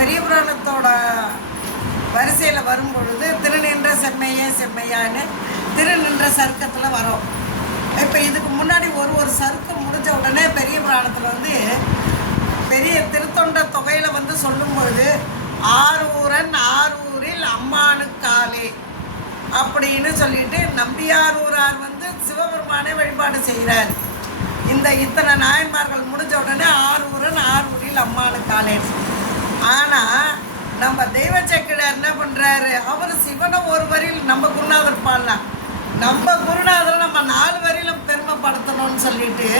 பெரிய புராணத்தோட வரிசையில் வரும்பொழுது திருநின்ற செம்மையே செம்மையான்னு திருநின்ற சருக்கத்தில் வரும். இப்போ இதுக்கு முன்னாடி ஒரு சருக்கம் முடிஞ்ச உடனே பெரிய புராணத்தில் வந்து பெரிய திருத்தொண்ட தொகையில் சொல்லும்பொழுது ஆரூரன் ஆரூரில் அம்மானுக்காலே அப்படின்னு சொல்லிட்டு நம்பியாரூரார் சிவபெருமானே வழிபாடு செய்கிறார். இத்தனை நாயன்மார்கள் முடிஞ்ச உடனே ஆரூரன் ஆரூரில் அம்மானுக்காலே. ஆனால் நம்ம தெய்வ செக்கிழார் என்ன பண்ணுறாரு, அவர் சிவனை ஒரு வரியில் நம்ம குருநாதர் பாடலாம், நம்ம குருநாதரை நம்ம 4 வரியிலும் பெருமைப்படுத்தணும்னு சொல்லிட்டு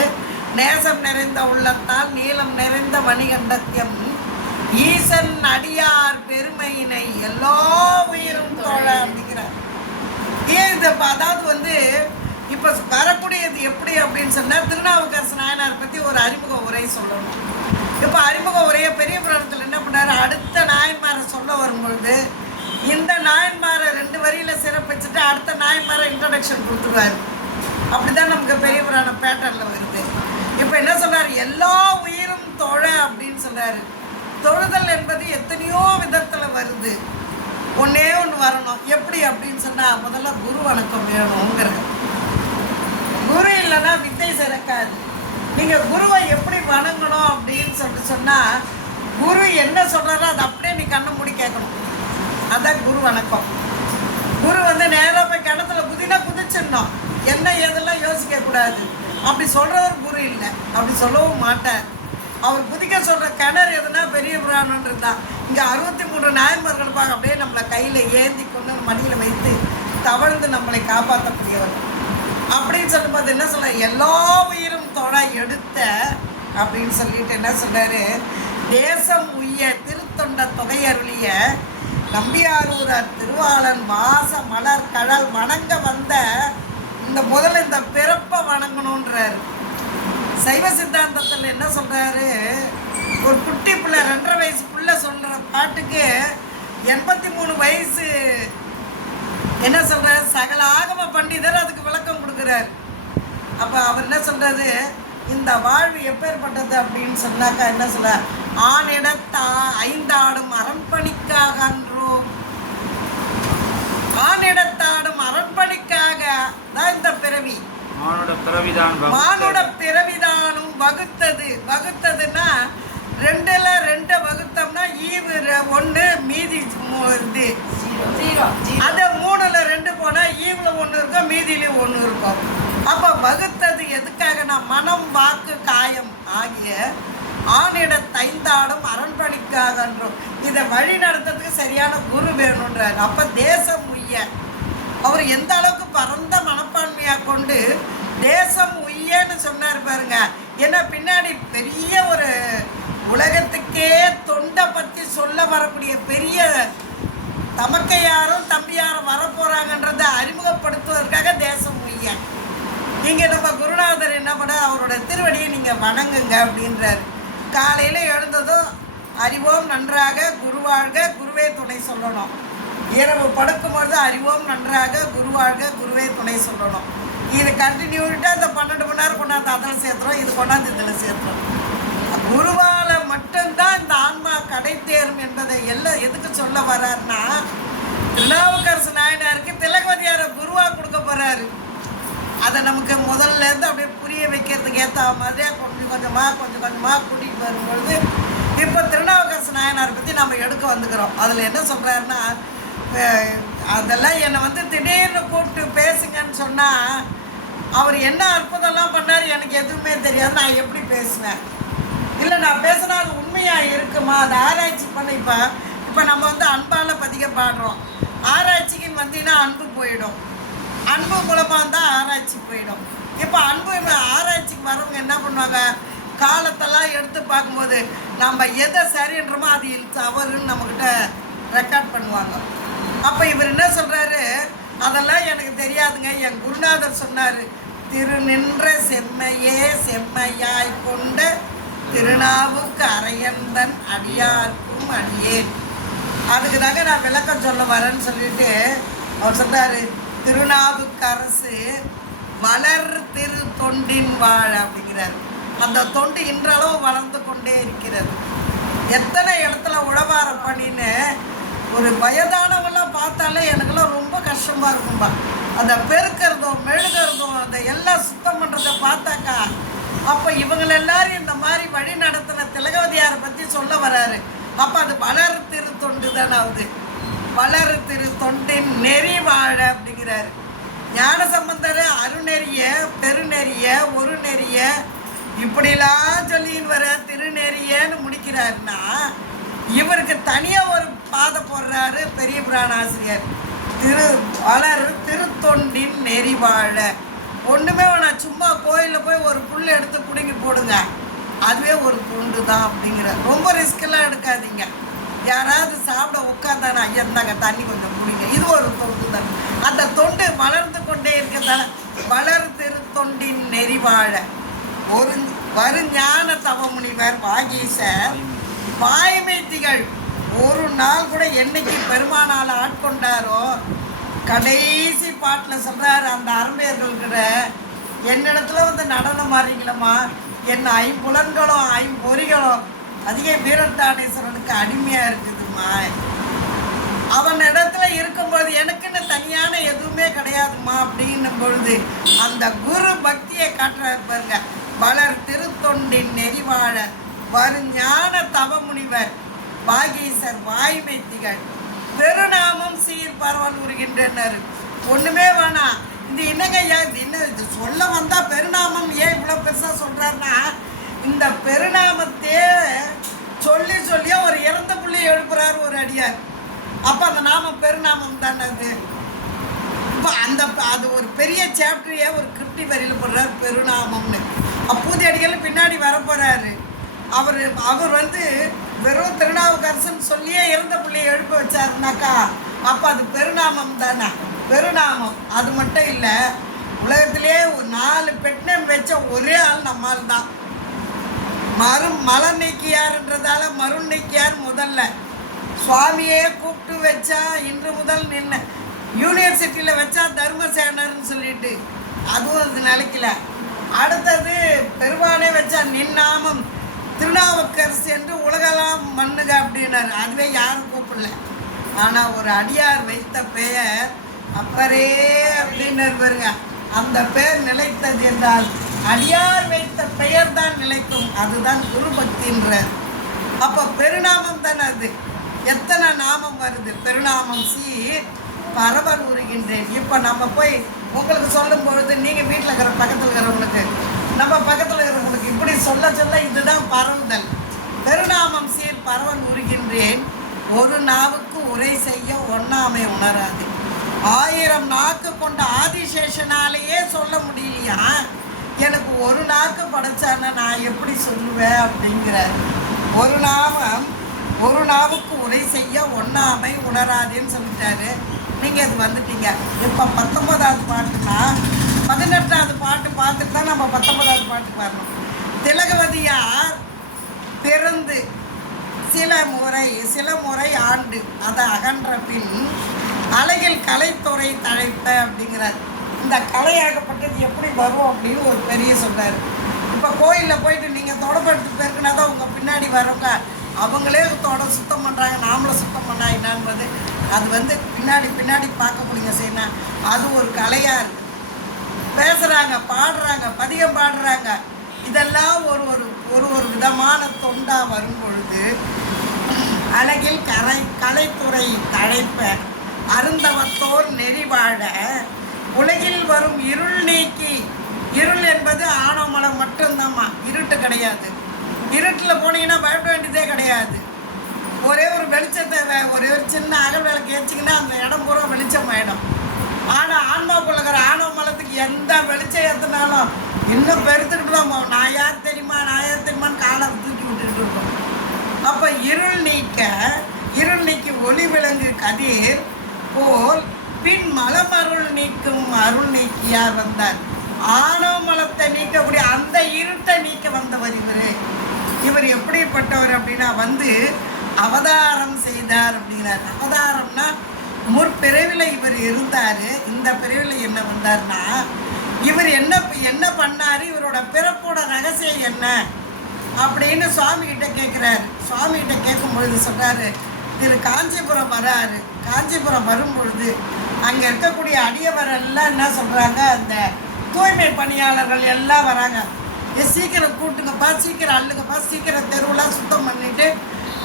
நேசம் நிறைந்த உள்ளத்தால் நீளம் நிறைந்த மணிகண்டத்தியம் ஈசன் அடியார் பெருமையினை எல்லா உயிரும் தோழ அப்படிங்கிறார். ஏன் இது அதாவது இப்போ வரக்கூடியது எப்படி அப்படின்னு சொன்னால் திருநாவுக்கரசு நாயனார் பற்றி ஒரு அறிமுக உரை சொல்லணும். இப்போ அறிமுக உரையை பெரிய புராணத்தில் என்ன பண்ணார், அடுத்த நாயன்மாரை சொல்ல வரும்பொழுது இந்த நாயன்மாரை 2 வரியில் சிறப்பிச்சுட்டு அடுத்த நாயன்மாரை இன்ட்ரடக்ஷன் கொடுத்துருவார். அப்படி தான் நமக்கு பெரிய புராண பேட்டர்னில் வருது. இப்போ என்ன சொல்கிறார், எல்லா உயிரும் தொழ அப்படின்னு சொல்கிறாரு. தொழுதல் என்பது எத்தனையோ விதத்தில் வருது. ஒன்றே ஒன்று வரணும். எப்படி அப்படின்னு சொன்னால் முதல்ல குரு வணக்கம் வேணுங்கிறது. குரு இல்லைன்னா வித்தை சிறக்காது. நீங்கள் குருவை எப்படி வணங்கணும் அப்படின்னு சொன்னால் குரு என்ன சொல்கிறாரோ அதை அப்படியே நீ கண்ணை மூடி கேட்கணும். அதுதான் குரு வணக்கம். குரு நேராக போய் கிணத்துல குதிச்சிடணும், என்ன ஏதெல்லாம் யோசிக்கக்கூடாது. அப்படி சொல்கிறவர் குரு இல்லை, அப்படி சொல்லவும் மாட்டார். அவர் குதிக்க சொல்கிற கிணறு எதுனா பெரிய புராணன்றது தான். இங்கே 63 நாயன்மார்கள் இருப்பாங்க, அப்படியே நம்மளை கையில் ஏந்தி கொண்டு மடியில் வைத்து தவழ்ந்து நம்மளை காப்பாற்றக்கூடியவர். அப்படின்னு சொல்லும்போது என்ன சொல்ல, எல்லா உயிரும் தொட எடுத்த அப்படின்னு சொல்லிட்டு என்ன சொல்கிறாரு, தேசம் உய்ய திருத்தொண்ட தொகையருளிய நம்பியாரூரார் திருவாளன் வாச மலர் கடல் வணங்க வந்த முதல்ல இந்த பிறப்பை வணங்கணுன்றார். சைவ சித்தாந்தத்தில் என்ன சொல்கிறாரு, ஒரு குட்டி பிள்ளை 2.5 வயசு பிள்ளை சொல்கிற பாட்டுக்கு 83 வயசு என்ன சொல்கிறார், சகல ஆகம பண்டிதர் அதுக்கு விளக்கம் கொடுக்குறார். அப்போ அவர் என்ன சொல்கிறது, இந்த வாழ்வு எப்பேற்பட்டது அப்படின்னு சொன்னாக்கா என்ன சொல்ற, ஆணிடத்தா 5 ஆடும் அரண்பணிக்காக அன்றோம். ஆணிடத்தாடும் அரண்பணிக்காக தான் இந்த பிறவி. மானுட பிறவிதானும் வகுத்ததுன்னா 2ல் 2 வகுத்தோம்னா ஈவு 1 மீதி இது அது 3ல் 2 போனால் ஈவில் 1 இருக்கும், மீதியிலையும் 1 இருக்கும். அப்போ வகுத்தது எதுக்காகனா மனம் வாக்கு காயம் ஆகிய ஆணிடத் 5 ஆடும் அரண்பணிக்காகன்றோம். இதை வழி நடத்துறதுக்கு சரியான குரு வேணுன்றார். அப்போ தேசம் உய்ய அவர் எந்த அளவுக்கு பரந்த மனப்பான்மையாக கொண்டு தேசம் உய்யன்னு சொன்னார் பாருங்க. ஏன்னா பின்னாடி பெரிய ஒரு உலகத்துக்கே தொண்டை பற்றி சொல்ல வரக்கூடிய பெரிய தமக்கையாரும் தம்பியாரும் வரப்போகிறாங்கன்றதை அறிமுகப்படுத்துவதற்காக தேசம் உய்ய. நீங்கள் நம்ம குருநாதர் என்ன பண்ண, அவரோட திருவடியை நீங்கள் வணங்குங்க அப்படின்றார். காலையில் எழுந்ததும் அறிவோம் நன்றாக குருவாழ்க குருவே துணை சொல்லணும். இரவு படுக்கும்பொழுது அறிவோம் நன்றாக குருவாழ்க குருவே துணை சொல்லணும். இது கண்டினியூட்டாக இந்த 12 மணி நேரம் கொண்டாந்து அதில் சேர்த்துறோம், இது கொண்டாந்து இதில் சேர்த்துறோம். குருவால் மட்டும்தான் இந்த ஆன்மா கடை தேரும் என்பதை எல்லாம் எதுக்கு சொல்ல வர்றாருன்னா, திருநாவுக்கரசு நாயனாருக்கு திலகவதியாரை குருவாக கொடுக்க போகிறாரு. அதை நமக்கு முதல்லேருந்து அப்படியே புரிய வைக்கிறதுக்கு ஏற்ற மாதிரியாக கொஞ்சம் கொஞ்சமாக கூட்டிகிட்டு வரும்பொழுது இப்போ திருநாவுக்கரசு நாயனாரை பற்றி நம்ம எடுக்க வந்துக்கிறோம். அதில் என்ன சொல்கிறாருன்னா, அதெல்லாம் என்னை திடீர்னு கூப்பிட்டு பேசுங்கன்னு சொன்னால் அவர் என்ன அற்புதம்லாம் பண்ணார் எனக்கு எதுவுமே தெரியாது, நான் எப்படி பேசுவேன், இல்லை நான் பேசுனா அது உண்மையாக இருக்குமா, அதை ஆராய்ச்சி பண்ண. இப்போ நம்ம அன்பால் பதிக பாடுறோம், ஆராய்ச்சிக்குன்னு வந்தீங்கன்னா அன்பு போயிடும், அன்பு மூலமாக தான் ஆராய்ச்சி போயிடும். இப்போ அன்பு ஆராய்ச்சிக்கு வரவங்க என்ன பண்ணுவாங்க, காலத்தெல்லாம் எடுத்து பார்க்கும்போது நம்ம எதை சரின்றமோ அது தவறுன்னு நம்மக்கிட்ட ரெக்கார்ட் பண்ணுவாங்க. அப்போ இவர் என்ன சொல்கிறாரு, அதெல்லாம் எனக்கு தெரியாதுங்க, என் குருநாதர் சொன்னார், திருநின்ற செம்மையே செம்மையாய் கொண்ட திருநாவுக்கு அரையந்தன் அடியார்க்கும் அடியேன். அதுக்கு தாங்க நான் விளக்கம் சொல்ல வரேன்னு சொல்லிட்டு அவர் சொல்கிறாரு, திருநாவுக்கரசு வளர் திரு தொண்டின் வாழ அப்படிங்கிறார். அந்த தொண்டு இன்றளவு வளர்ந்து கொண்டே இருக்கிறது. எத்தனை இடத்துல உழவாரம் பண்ணின்னு ஒரு வயதானவெல்லாம் பார்த்தாலே எனக்கெல்லாம் ரொம்ப கஷ்டமாக இருக்கும்பா. அந்த பெருக்கிறதும் மெழுகிறதும் அந்த எல்லாம் சுத்தம் பண்ணுறதை பார்த்தாக்கா அப்போ இவங்களை எல்லாரும் இந்த மாதிரி வழி நடத்தின திலகவதியாரை பற்றி சொல்ல வராரு. அப்போ அது வளர் திரு தொண்டு தானே ஆகுது. வளர் திரு தொண்டின் நெறி வாழ அப்படிங்கிறாரு. ஞான சம்பந்தர் அருநெறிய பெருநெறிய ஒரு நெறிய இப்படிலாம் சொல்லின்னு வர திருநெறியன்னு முடிக்கிறாருன்னா இவருக்கு தனியாக ஒரு பாதை போடுறாரு பெரிய புராண ஆசிரியர். வளர் திருத்தொண்டின் நெறி வாழ. ஒன்றுமே வேணாம், சும்மா கோயிலில் போய் ஒரு புல் எடுத்து பிடுங்கி போடுங்க, அதுவே ஒரு தொண்டு தான் அப்படிங்கிற. ரொம்ப ரிஸ்க்கெல்லாம் எடுக்காதீங்க. யாராவது சாப்பிட உட்காந்தானே ஐயா இருந்தாங்க தண்ணி கொஞ்சம் பிடிங்க, இது ஒரு தொண்டு தான். அந்த தொண்டு வளர்ந்து கொண்டே இருக்கிறதால வளர் திருத்தொண்டின் நெறி வாழ. ஒரு வருஞான தவமுனிவர் வாகீசர் வாய்மை திகழ் ஒரு நாள் கூட என்னைக்கு பெருமானால் ஆட்கொண்டாரோ கடைசி பாட்டில் சொல்கிறார் அந்த அரம்பையர்கள்கிட்ட, என்னிடத்துல வந்து நடனம் மாறீங்களம்மா, என் ஐம்புலன்களும் ஐம்பொறிகளும் அதிக வீரட்டானேஸ்வரனுக்கு அடிமையாக இருக்குதுமா. அவன் இடத்துல இருக்கும்பொழுது எனக்குன்னு தனியான எதுவுமே கிடையாதுமா அப்படின்னும் பொழுது அந்த குரு பக்தியை காட்டுறாரு பாருங்க. வளர் திருத்தொண்டின் நெறிவாழ வருஞான தவமுனிவர் வாகீசர் வாய்மை திகழ் பெருநாமம் சீர் பரவல் உருகின்றனர். ஒன்றுமே வேணாம், இந்த என்னங்கய்யா இது சொல்ல வந்தால் பெருநாமம் ஏன் இவ்வளோ பெருசாக சொல்கிறாருன்னா இந்த பெருநாமத்தையே சொல்லி சொல்லியே ஒரு இறந்த புள்ளி எழுப்புறாரு ஒரு அடியார். அப்போ அந்த நாமம் பெருநாமம் தானே அது. இப்போ அது ஒரு பெரிய சாப்டரையே ஒரு கிருப்டி வரியில் போடுறாரு பெருநாமம்னு. அப்பூதி அடிகள் பின்னாடி வரப்போகிறாரு. அவர் வந்து வெறும் திருநாவுக்கரசன் சொல்லியே இறந்த பிள்ளையை எழுப்ப வச்சாருனாக்கா அப்போ அது பெருநாமம் தானே. பெருநாமம் அது மட்டும் இல்லை, உலகத்திலே ஒரு 4 பெட்நேம் வச்ச ஒரே ஆள் நம்மால் தான். மலம் நீக்கியார்ன்றதால மருள் நீக்கியார் முதல்ல சுவாமியே கூப்பிட்டு வச்சா இன்று முதல் நின்ன யூனிவர்சிட்டியில் வச்சா தர்மசேனர்னு சொல்லிட்டு அதுவும் அது நிலைக்கல. அடுத்தது பெருமானே வச்சா நின்னாமம் திருநாவுக்கரசு என்று உலகெல்லாம் மண்ணுக அப்படின்னாரு. அதுவே யாரும் கூப்பிடல. ஆனால் ஒரு அடியார் வைத்த பெயர் அப்பரே அப்படின்னு பாருங்க. அந்த பெயர் நிலைத்தது என்றால் அடியார் வைத்த பெயர் தான் நிலைக்கும். அதுதான் குரு பக்தின்றார். அப்போ பெருநாமம் தானே அது. எத்தனை நாமம் வருது. பெருநாமம் சீர் பரவல் உருகின்றேன். இப்போ நம்ம போய் உங்களுக்கு சொல்லும் பொழுது நீங்கள் வீட்டில் இருக்கிற பக்கத்தில் இருக்கிறவங்களுக்கு நம்ம பக்கத்தில் இருக்கிறவங்களுக்கு இப்படி சொல்ல சொல்ல இதுதான் பரவுதல். பெருநாமம் சீர் பரவல் உருகின்றேன் ஒரு நாவுக்கு உரை செய்ய ஒண்ணாமை உணராது. 1000 நாக்கு கொண்ட ஆதிசேஷனாலேயே சொல்ல முடியலையா, எனக்கு ஒரு நாக்கு படைச்சான நான் எப்படி சொல்லுவேன் அப்படிங்கிறார். ஒரு நாவுக்கு உரை செய்ய ஒண்ணாமை உணராதுன்னு சொல்லிட்டாரு. நீங்கள் இது வந்துட்டீங்க. இப்போ 19வது பாட்டுனா 18வது பாட்டு பார்த்துட்டு தான் நம்ம 19வது பாட்டு பாடணும். திலகவதியார் பிறந்து சில முறை ஆண்டு அதை அகன்ற பின் அழகில் கலைத்துறை தழைப்ப அப்படிங்கிறார். இந்த கலையாகப்பட்டது எப்படி வரும் அப்படின்னு ஒரு பெரிய சொல்கிறார். இப்போ கோயிலில் போயிட்டு நீங்கள் தொடப்படுத்து போயிருக்குன்னா தான் உங்கள் பின்னாடி வரவங்க அவங்களே சுத்தம் பண்ணுறாங்க, நாமளும் சுத்தம் பண்ணா என்னன்றது அது வந்து பின்னாடி பார்க்க முடியுங்க. செய்யணும் அது ஒரு கலையாக இருக்குது. பேசுகிறாங்க, பாடுறாங்க, பதிகம் பாடுறாங்க, இதெல்லாம் ஒரு விதமான தொண்டாக வரும் பொழுது அழகில் கலைத்துறை தழைப்ப அருந்தவத்தோர் நெறிவாழ உலகில் வரும் இருள் நீக்கி. இருள் என்பது ஆணவமலம் மட்டும்தாம்மா, இருட்டு கிடையாது. இருட்டில் போனீங்கன்னா பயப்பட வேண்டியதே கிடையாது. ஒரே ஒரு வெளிச்சத்தை ஒரே ஒரு சின்ன அகல் விளக்கு ஏற்றிங்கன்னா அந்த இடம் பூரா வெளிச்சம் ஆகிடும். ஆனால் ஆன்மாவுக்குள்ள இருக்கிற ஆணவ மலத்துக்கு எந்த வெளிச்சம் ஏற்றினாலும் இன்னும் பெருத்துக்கிட்டு தான் போவோம். நான் யார் தெரியுமான்னு காலை தூக்கி விட்டுக்கிட்டு இருக்கோம். அப்போ இருள் நீக்கி ஒளி விளங்கு கதிர் போல் பின் மலமருள் நீக்கும் அருள் நீக்கியார் வந்தார். ஆணவ மலத்தை நீக்கக்கூடிய அந்த இருட்டை நீக்க வந்தவர் இவர் எப்படிப்பட்டவர் அப்படின்னா வந்து அவதாரம் செய்தார் அப்படிங்கிறார். அவதாரம்னா முற்பிறவில இவர் இருந்தார். இந்த பிறவில என்ன வந்தார்னா இவர் என்ன பண்ணார், இவரோட பிறப்போட ரகசியம் என்ன அப்படின்னு சுவாமிகிட்ட கேட்குறாரு. சுவாமிகிட்ட கேட்கும் பொழுது சொல்கிறாரு, திரு காஞ்சிபுரம் வராரு. காஞ்சிபுரம் வரும் பொழுது அங்கே இருக்கக்கூடிய அடியவரெல்லாம் என்ன சொல்கிறாங்க, அந்த தூய்மை பணியாளர்கள் எல்லாம் வராங்க. சீக்கிரம் கூட்டுங்கப்பா, சீக்கிரம் அள்ளுங்கப்பா, சீக்கிரம் தெருவெலாம் சுத்தம் பண்ணிவிட்டு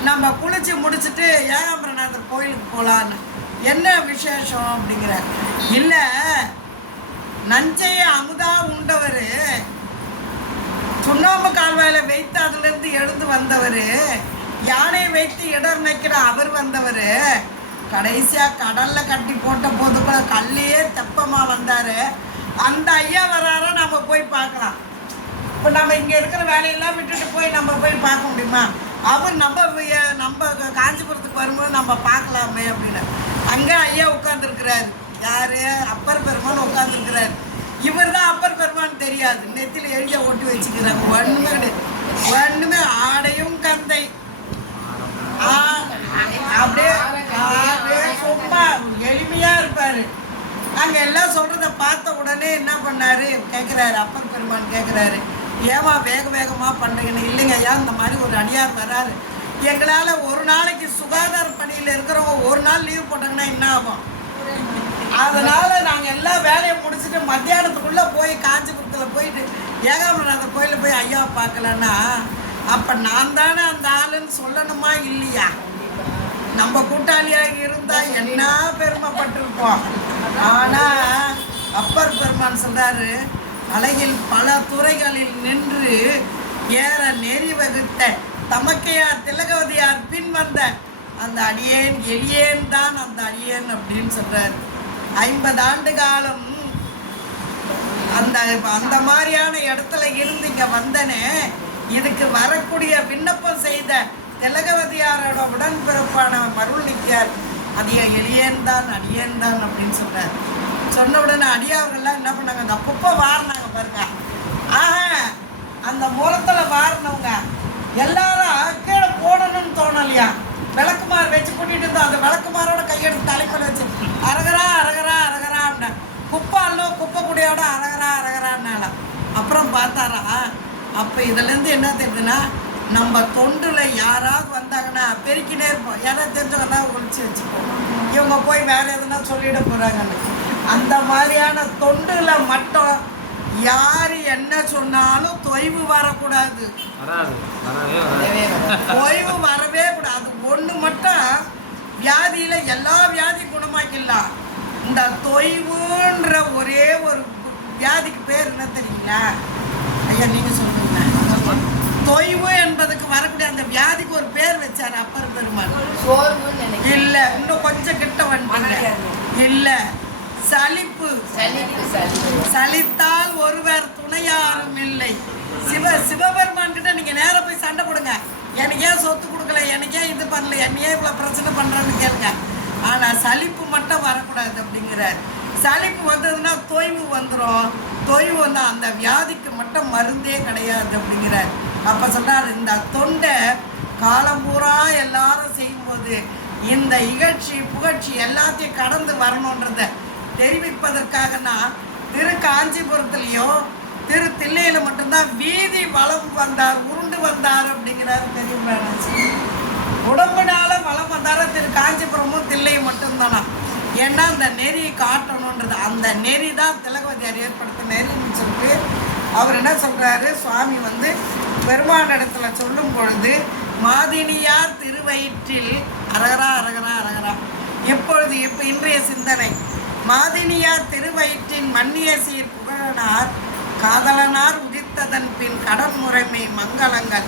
நம்ம குளிச்சு முடிச்சுட்டு ஏகாம்பரநாதர் கோயிலுக்கு போகலான்னு. என்ன விசேஷம் அப்படிங்கிற, இல்லை நஞ்சைய அமுதா உண்டவர், சுண்ணாம்பு கால்வாயில் வைத்து அதுலேருந்து எழுந்து வந்தவர், யானை வைத்து இடர் நிற்கிற அவர் வந்தவர், கடைசியாக கடலில் கட்டி போட்ட போது கூட கல்லையே தெப்பமாக வந்தார். அந்த ஐயா வராரா, நம்ம போய் பார்க்கலாம். இப்போ நம்ம இங்கே இருக்கிற வேலையெல்லாம் விட்டுட்டு போய் நம்ம போய் பார்க்க முடியுமா? அவர் நம்ம காஞ்சிபுரத்துக்கு வரும்போது நம்ம பார்க்கலாமே அப்படின்னு. அங்கே ஐயா உட்காந்துருக்கிறாரு. யார்? அப்பர் பெருமான் உட்காந்துருக்கிறாரு. இவர் தான் அப்பர் பெருமான் தெரியாது, நெத்தியில் எழுதிய ஓட்டி வச்சுக்கிறாங்க. ஒன்றுமே ஆடையும் கந்தை அப்படியே சும்மா எளிமையாக இருப்பார். அங்கே எல்லாம் சொல்கிறத பார்த்த உடனே என்ன பண்ணார் கேட்குறாரு, அப்பர் பெருமான் கேட்குறாரு, ஏமா வேக வேகமாக பண்ணுறீங்கன்னு. இல்லைங்க ஐயா, இந்த மாதிரி ஒரு அடியார் வராரு, எங்களால் ஒரு நாளைக்கு சுகாதார பணியில் இருக்கிறவங்க ஒரு நாள் லீவ் போட்டாங்கன்னா என்ன ஆகும்? அதனால் நாங்கள் எல்லா வேலையை முடிச்சுட்டு மத்தியானத்துக்குள்ளே போய் காஞ்சிபுரத்தில் போயிட்டு ஏகாம்பரநாதர் கோயிலில் போய் ஐயாவை பார்க்கலன்னா அப்போ நான் தானே அந்த ஆளுன்னு சொல்லணுமா இல்லையா? நம்ம கூட்டாளியாக இருந்தால் என்ன பெருமைப்பட்டிருப்போம். ஆனால் அப்பர் பெருமான் சொல்கிறாரு, அழகில் பல துறைகளில் நின்று ஏற நெறி வகுத்த தமக்கையார் திலகவதியார் பின் வந்த அந்த அடியேன் எளியேன் தான் அந்த அடியேன் அப்படின்னு சொல்கிறார். 50 ஆண்டு காலம் அந்த மாதிரியான இடத்துல இருந்து இங்கே வந்தனே, இதுக்கு வரக்கூடிய விண்ணப்பம் செய்த திலகவதியாரோட உடன்பிறப்பான மருள்நிக்கியார் அதிக எளியேன் தான் அடியேன் தான் அப்படின்னு சொல்கிறார். சொன்ன உடனே அடியார்கள்லாம் என்ன பண்ணாங்க, அந்த அப்பப்போ வாரினாங்க பாருங்க. அந்த மூலத்தில் வாரினவங்க எல்லாரும் கீழே போடணும்னு தோணலையா? விளக்குமாறு வச்சு கூட்டிகிட்டு இருந்தோம். அந்த விளக்குமாரோட கையெடுத்து தலைப்பில் வச்சு அரகரா அரகரா அரகரா அப்படின்னா குப்பாலோ குப்பை கூடையோட அரகரா அரகரான்னால அப்புறம் பார்த்தாரா. அப்போ இதுலேருந்து என்ன தெரியுதுன்னா, நம்ம தொண்டில் யாராவது வந்தாங்கன்னா பெருக்கினே இருப்போம். யாராவது தெரிஞ்சவங்கன்னா ஒழிச்சு வச்சுப்போம். இவங்க போய் வேறு எதுனா சொல்லிட போகிறாங்கன்னு. அந்த மாதிரியான தொண்டில் மட்டும் யார் என்ன சொன்னாலும் தொய்வு வரக்கூடாது, தொய்வு வரவே கூடாது. ஒன்று மட்டும் வியாதியில் எல்லா வியாதி குணமாக்கிடலாம். இந்த தொய்வுன்ற ஒரே ஒரு வியாதிக்கு பேர் என்ன தெரியுங்களா? ஐயா நீங்கள் சொல்லுங்க. தொய்வு என்பதுக்கு வரக்கூடிய அந்த வியாதிக்கு ஒரு பேர் வச்சார் அப்பர் பெருமாள். இல்லை, இன்னும் கொஞ்சம் கிட்ட வந்து இல்லை, சலிப்பு. சலித்தால் ஒருவர் துணையாரும் இல்லை. சிவபெருமான் கிட்ட நீங்க நேர போய் சண்டை போடுங்க, எனக்கு ஏன் சொத்து கொடுக்கல, எனக்கு ஏன் இது பண்ணல, என்ன ஏன் இவ்வளவு பிரச்சனை பண்றேன்னு கேளுங்க. ஆனா சலிப்பு மட்டும் வரக்கூடாது அப்படிங்கிறார். சலிப்பு வந்ததுன்னா தொய்வு வந்துடும். தொய்வு வந்து அந்த வியாதிக்கு மட்டும் மருந்தே கிடையாது அப்படிங்கிறார். அப்ப சொல்றாரு, இந்த தொண்டை காலம் பூரா எல்லாரும் செய்யும்போது இந்த இகழ்ச்சி புகழ்ச்சி எல்லாத்தையும் கடந்து வரணுன்றத தெரிவிப்பதற்காகனா திரு காஞ்சிபுரத்துலேயோ திரு தில்லையில் மட்டும்தான் வீதி வளம் வந்தார், உருண்டு வந்தார் அப்படிங்கிறார் பெரிய உடம்புனால வளம் வந்தார திரு காஞ்சிபுரமும் தில்லையும் மட்டும்தானா. ஏன்னா அந்த நெறி காட்டணுன்றது, அந்த நெறி தான் திலகவதியார் ஏற்படுத்த நெறின்னு சொல்லிட்டு அவர் என்ன சொல்கிறாரு, சுவாமி வந்து பெருமான் இடத்துல சொல்லும் பொழுது மாதினியார் திருவயிற்றில் அரகரா அரகரா அரகரா. இப்பொழுது இன்றைய சிந்தனை, மாதினியார் திருவயிற்றின் மன்னிய சீர் புகழனார் காதலனார் உதித்ததன் பின் கடன் முறைமை மங்களங்கள்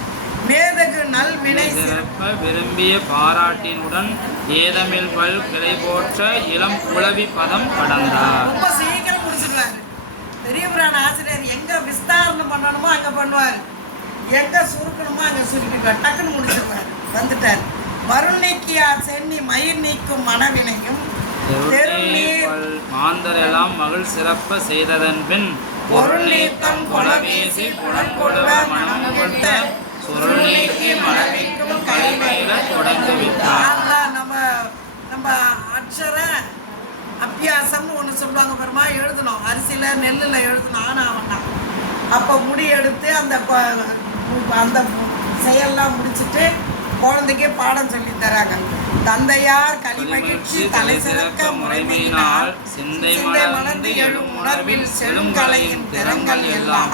மேதகு நல் வினை சிறப்ப விரும்பிய பாராட்டினுடன் ஏதமில் பல் கிளை போற்ற இளம் புலவி பதம் கடந்தார். ரொம்ப சீக்கிரம் முடிச்சிடுவார் பெரிய புராண ஆசிரியர். எங்கே விஸ்தாரணம் பண்ணணுமோ அங்கே பண்ணுவார், எங்கே சுருக்கணுமோ அங்கே சுருக்கிடுவார், டக்குன்னு முடிச்சிடுவார். வந்துட்டார். மருள் நீக்கியார் சென்னி மயிர் நீக்கும் மனவினையும் மாந்தரெல்லாம் மகள் சிறப்ப செய்ததன் பின் பொருள் நீக்கம் கொலவேசி புலன்கொழுவ மனம் கொடுத்த சுருள் நீக்கி மனவிக்கும் கைமையில தொடங்கிவிட்டார். நம்ம அக்ஷர அபியாசம்னு ஒன்று சொல்லுவாங்க பெருமா, எழுதணும். அரிசியில் நெல்லில் எழுதணும். ஆனால் அவனா அப்போ முடி எடுத்து அந்த செயல்லாம் முடிச்சுட்டு குழந்தைக்கு பாடம் சொல்லி தராங்க. தந்தையார் களிமகிழ்ச்சி தலை சிறக்க முறைமையினால் சிந்தை மலர்ந்து எழும் உணர்வில் செழுங்கலையின் திறங்கள் எல்லாம்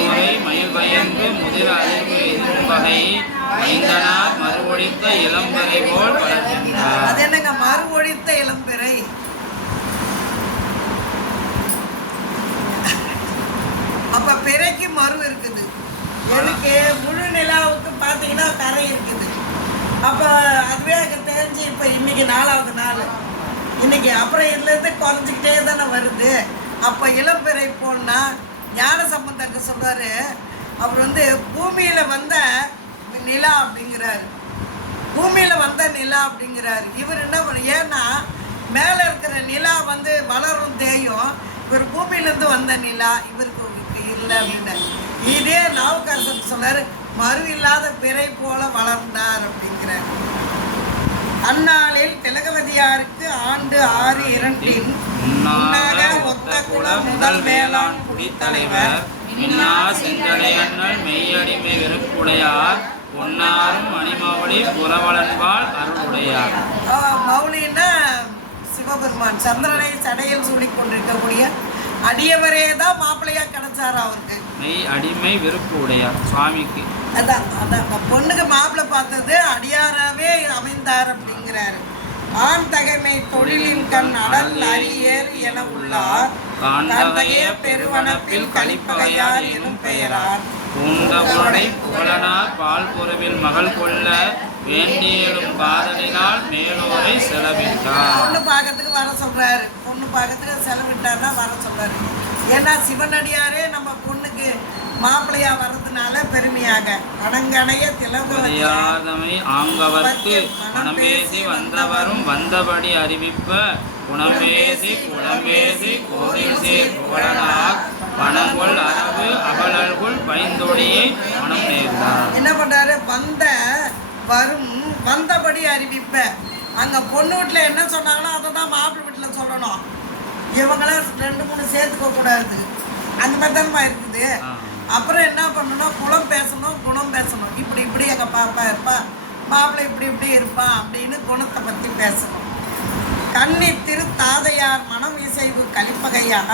முறை மயில் பயந்து முதிர் அறிவு எதிரும் வகை ஐந்தனார் மறுவொழித்த இளம்பெறை போல் வளர்கின்றார். அது என்னங்க மறுவொழித்த இளம்பெறை? அப்ப பிறைக்கு மறு இருக்குது. எனக்கு முழு நிலாவுக்கு பார்த்தீங்கன்னா கரை இருக்குது. அப்போ அதுவே எனக்கு தெரிஞ்சு இப்போ இன்னைக்கு 4வது நாள் இன்னைக்கு. அப்புறம் இதுலேருந்து குறைஞ்சிக்கிட்டே தானே வருது. அப்போ இளம்பிறை போனா ஞான சம்பந்தர் சொல்றாரு, அவர் வந்து பூமியில் வந்த நிலா அப்படிங்கிறாரு. பூமியில் வந்த நிலா அப்படிங்கிறாரு. இவர் என்ன பண்ண, ஏன்னா மேலே இருக்கிற நிலா வந்து வளரும் தேயும். இவர் பூமியிலேருந்து வந்த நிலா இவருக்கு இல்லை அப்படின்னு. இதே நாவுக்கரசர் சொன்னார், மறு இல்லாத பிறை போல வளர்ந்தார் அப்படிங்கிறார். அந்நாளில் திலகவதியாருக்கு ஆண்டு 6 ஒத்த குல முதல் வேளாண் குடித்தலைவர் மின்னா செஞ்சடை அண்ணல் மெய்யடிமை வெறுப்புடையார் பொன்னாரும் மணிமௌலி புறவலன்பால் அருளுடையார். மௌலின்னா சிவபெருமான் சந்திரனை சடையில் சூடிக் கொண்டிருக்கக்கூடிய அடியவரே தான் மாப்பிள்ளையா கிடைச்சார் அவருக்கு. மெய் அடிமை வெறுப்பு உடையார் சுவாமிக்கு. அதான் பொண்ணுக்கு மாப்பிள்ளை பார்த்தது அடியாராவே அமைந்தார் அப்படிங்கிறாரு. ஆண் தகைமை தொழிலின் கண் அடல் அரியேர் என உள்ளார் காந்தகைய பெருவனப்பில் கலிப்பகையார் எனும் பெயரார் பூண்டவுடை புகழனார் பால் புறவில் மகள் கொள்ள வேண்டியலும் காதலினால் மேலோரை செலவிட்டார். பொண்ணு பார்க்கறதுக்கு வர சொல்றாரு. பொண்ணு பார்க்கறதுக்கு செலவிட்டார்னா வர சொல்றாரு. ஏன்னா சிவனடியாரே நம்ம பொண்ணுக்கு மாப்பிள்ளையா வர்றதுனால பெருமையாக அடங்கணைய திலகவதியாதமை ஆங்கவர்க்கு மனம்பேசி வந்தவரும் வந்தபடி அறிவிப்ப குணம்பேசி குளம்பேசி கோவில் சேர் புகழனார் பணங்கொள் அரவு அகலல்குள் பைந்தொடியை மனம் நேர்ந்தார். என்ன பண்றாரு, வந்தபடி அறிவிப்ப. அங்க பொண்ணு வீட்டுல என்ன சொன்னாங்களோ அதை தான் மாப்பிள்ளை வீட்டுல சொல்லணும். இவங்களாம் 2-3 சேர்த்துக்க கூடாது. அந்த மாதிரி தானே இருக்குது. அப்புறம் என்ன பண்ணணும், குலம் பேசணும் குணம் பேசணும். இப்படி எங்க பாப்பா இருப்பா, மாப்பிள்ளை இப்படி இருப்பான் அப்படின்னு குணத்தை பத்தி பேசணும். கன்னி திரு தாதையார் மனம் இசைவு கலிப்பகையாக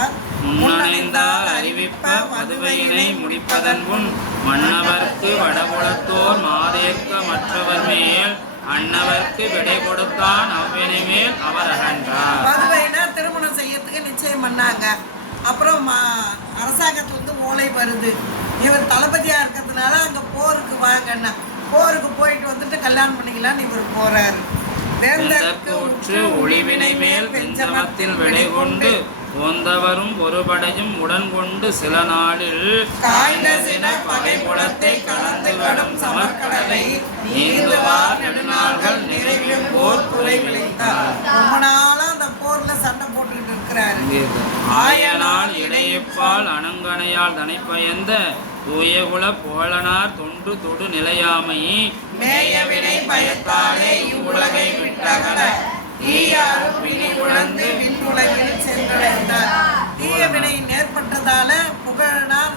முன்னணிந்தார் அறிவிப்ப மதுவையினை முடிப்பதன் முன் மன்னவர்க்கு வடபுலத்தோர் மாதேற்க மற்றவர் மேல் அன்னவர்க்கு விடை கொடுத்தான் அவ்வினை மேல் அவர் அகன்றார். மதுவைனா திருமணம் செய்யறதுக்கு நிச்சயம் பண்ணாங்க. அப்புறம் அரசாங்கத்துல ஓலை வருது, இவர் தளபதியா இருக்கிறதுனால அங்க போருக்கு வாங்கன்னா போருக்கு போயிட்டு வந்துட்டு கல்யாணம் பண்ணிக்கலான்னு இவர் போறாரு. உற்று ஒளிவினை மேல் வெஞ்சமத்தில் விடை கொண்டு ஓந்தவரும் ஒருபடையும் உடன் கொண்டு சில நாளில் பகைபுலத்தை கலந்து கடும் சமர்கடலை நீந்துவார் நெடுநாள்கள் நிறைவிலும் போர் குறை விளைத்தார். ரொம்ப நாளா அந்த போர்ல சண்டை போட்டுக்கிட்டு இருக்கிறாரு. ஆயனால் இடையப்பால் அணங்கனையால் தனைப்பயந்த தூயகுல புகழனார் தொன்று தொடு நிலையாமை மேயவினை பயத்தாலே இவ்வுலகை விட்டகல தீயாரும் பிணி உழந்து விண்ணுலகில் சென்றடைந்தார். தீய வினை ஏற்பட்டதால புகழனார்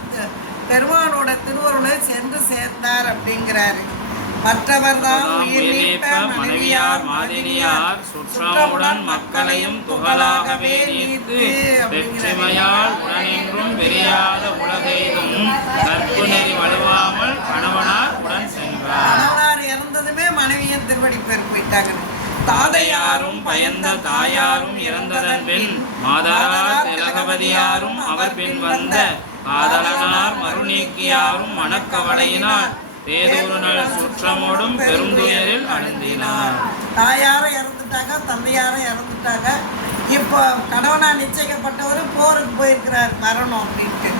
பெருமானோட திருவருளை சென்று சேர்ந்தார் அப்படிங்கிறாரு. மற்றவர் தான் மனைவியார் மாதினியார் சுற்றமுடன் மக்களையும் துகளாகவே நீத்து வெற்றிமையால் உடனென்றும் வெறியாத உலகையும் கற்பு நெறி வலுவாமல் கணவனார் உடன் சென்றார். கணவனார் இறந்ததுமே மனைவியின் திருவடி பேர் போயிட்டாங்க. தாதையாரும் பயந்த தாயாரும் இறந்ததன் பின் மாதரார் திலகவதியாரும் அவர் பின் வந்த காதலனார் மறுநீக்கியாரும் மனக்கவலையினார் பேரூருநல் சுற்றமோடும் பெருந்துயரில் அழுந்தினார். தாயாரும் இறந்துட்டாங்க, தந்தையாரும் இறந்துட்டாங்க. இப்போ கணவனா நிச்சயிக்கப்பட்டவர் போருக்கு போயிருக்கிறார் மரணம் அப்படின்ட்டு.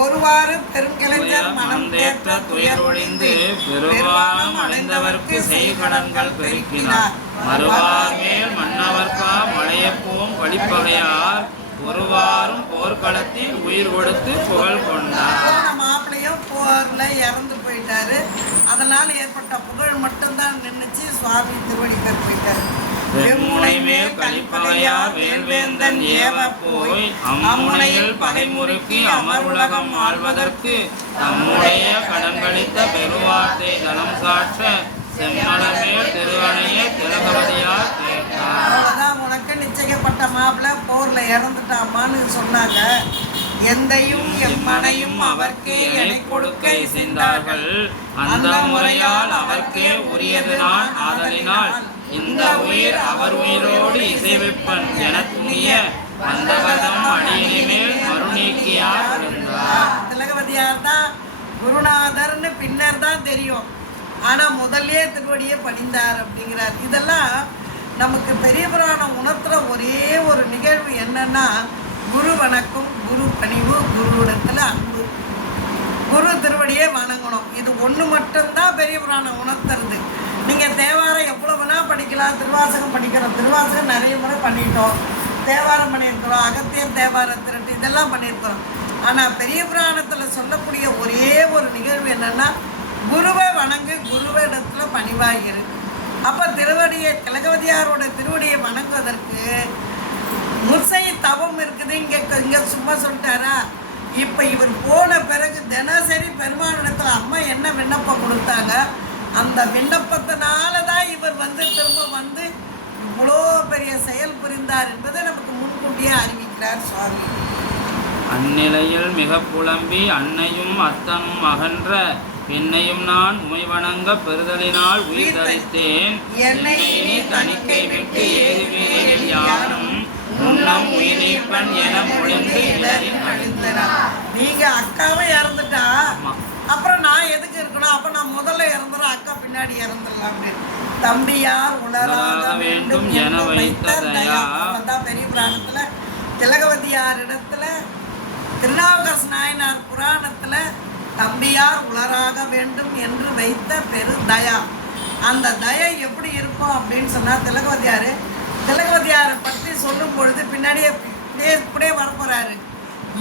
ஒருவாறு பெருங்கிளைஞர் மனம் தேற்ற துயர் ஒழிந்து பெருவானம் அடைந்தவர்க்கு செய்கடன்கள் பெருக்கினார். மறுவார் மேல் மன்னவர்க்கா மலையப்போம் வழிப்பகையார் ஒருவாரும் போர்க்களத்தில் உயிர் கொடுத்து புகழ் கொண்டார். மாப்பிள்ளையும் போர்ல இறந்து போயிட்டாரு. அதனால் ஏற்பட்ட புகழ் மட்டும்தான் நின்றுச்சு. சுவாமி திருவடி பேர் போயிட்டாரு. வெம்முனை மேல் கலிப்பகையார் வேல்வேந்தன் ஏவ போய் அம்முனையில் பகைமுறுக்கி அமருலகம் ஆள்வதற்கு தம்முடைய கடன்களித்த பெருவார்த்தை தலம் சாற்ற செம்மலமேல் திருவனைய திலகவதியார் கேட்டார். அவ்வளோதான், உனக்கு நிச்சயிக்கப்பட்ட மாப்பிள்ளை போர்ல இறந்துட்டாமான்னு சொன்னாங்க. எந்தையும் எம்மனையும் அவர்க்கே எனை கொடுக்க இசைந்தார்கள். அந்த முறையால் அவர்க்கே உரியது நான் ஆதலினால் இந்த உயிர் அவர் உயிரோடு இசைவிப்பன் என துணிய வந்தவதம் அடியினை மேல் மறுநீக்கியார் இருந்தார். திலகவதியார் தான் குருநாதர்னு பின்னர் தான் தெரியும். ஆனால் முதல்லே திருவடியே பணிந்தார் அப்படிங்கிறார். இதெல்லாம் நமக்கு பெரிய புராணம் உணர்த்துற ஒரே ஒரு நிகழ்வு என்னன்னா, குரு வணக்கம், குரு பணிவு, குருவிடத்தில் அன்பு, குரு திருவடியே வணங்கணும். இது ஒன்று மட்டும்தான் பெரிய புராணம் உணர்த்துறது. நீங்கள் தேவாரம் எவ்வளவுனா படிக்கலாம், திருவாசகம் படிக்கிறோம், திருவாசகம் நிறைய முறை பண்ணிட்டோம், தேவாரம் பண்ணியிருக்கிறோம், அகத்தியர் தேவார திரட்டு இதெல்லாம் பண்ணியிருக்கிறோம். ஆனால் பெரிய புராணத்தில் சொல்லக்கூடிய ஒரே ஒரு நிகழ்வு என்னென்னா, குருவை வணங்கு, குருவை இடத்துல பணிவாகிரு. அப்போ திருவடியை திலகவதியாரோட திருவடியை வணங்குவதற்கு முற்சை தவம் இருக்குது. இங்கே சும்மா சொல்லிட்டாரா? இப்போ இவர் போன பிறகு தினசரி பெருமானிடத்தில் அம்மா என்ன விண்ணப்பம் கொடுத்தாங்க, அந்த விண்ணப்பத்தினால தான் இவர் திரும்ப இவ்வளோ பெரிய செயல் புரிந்தார் என்பதை நமக்கு முன்கூட்டியே அறிவிக்கிறார் சுவாமி. அந்நிலையில் மிக புலம்பி அன்னையும் அத்தனும் அகன்ற என்னையும் நான் உமை வணங்க பெறுதலினால் உயிர் தரித்தேன். என்னை தணிக்கை விட்டு ஏதுவீரில் யானும் முன்னம் உயிரிப்பன் என மொழிந்து இடரில் அழிந்தனர். நீங்க அக்காவே இறந்துட்டா அப்புறம் நான் எதுக்கு இருக்கணும்? அப்ப நான் முதல்ல இறந்துடும், அக்கா பின்னாடி இறந்துடலாம். தம்பியார் உணராக வேண்டும் என வைத்த தயா. பெரிய புராணத்துல திலகவதியார் இடத்துல திருநாவுக்கரசு நாயனார் புராணத்துல தம்பியார் உளராக வேண்டும் என்று வைத்த பெரு தயா. அந்த தயை எப்படி இருக்கும் அப்படின்னு சொன்னா, திலகவதியாரை பற்றி சொல்லும் பொழுது பின்னாடியே இப்படியே வரப்போறாரு.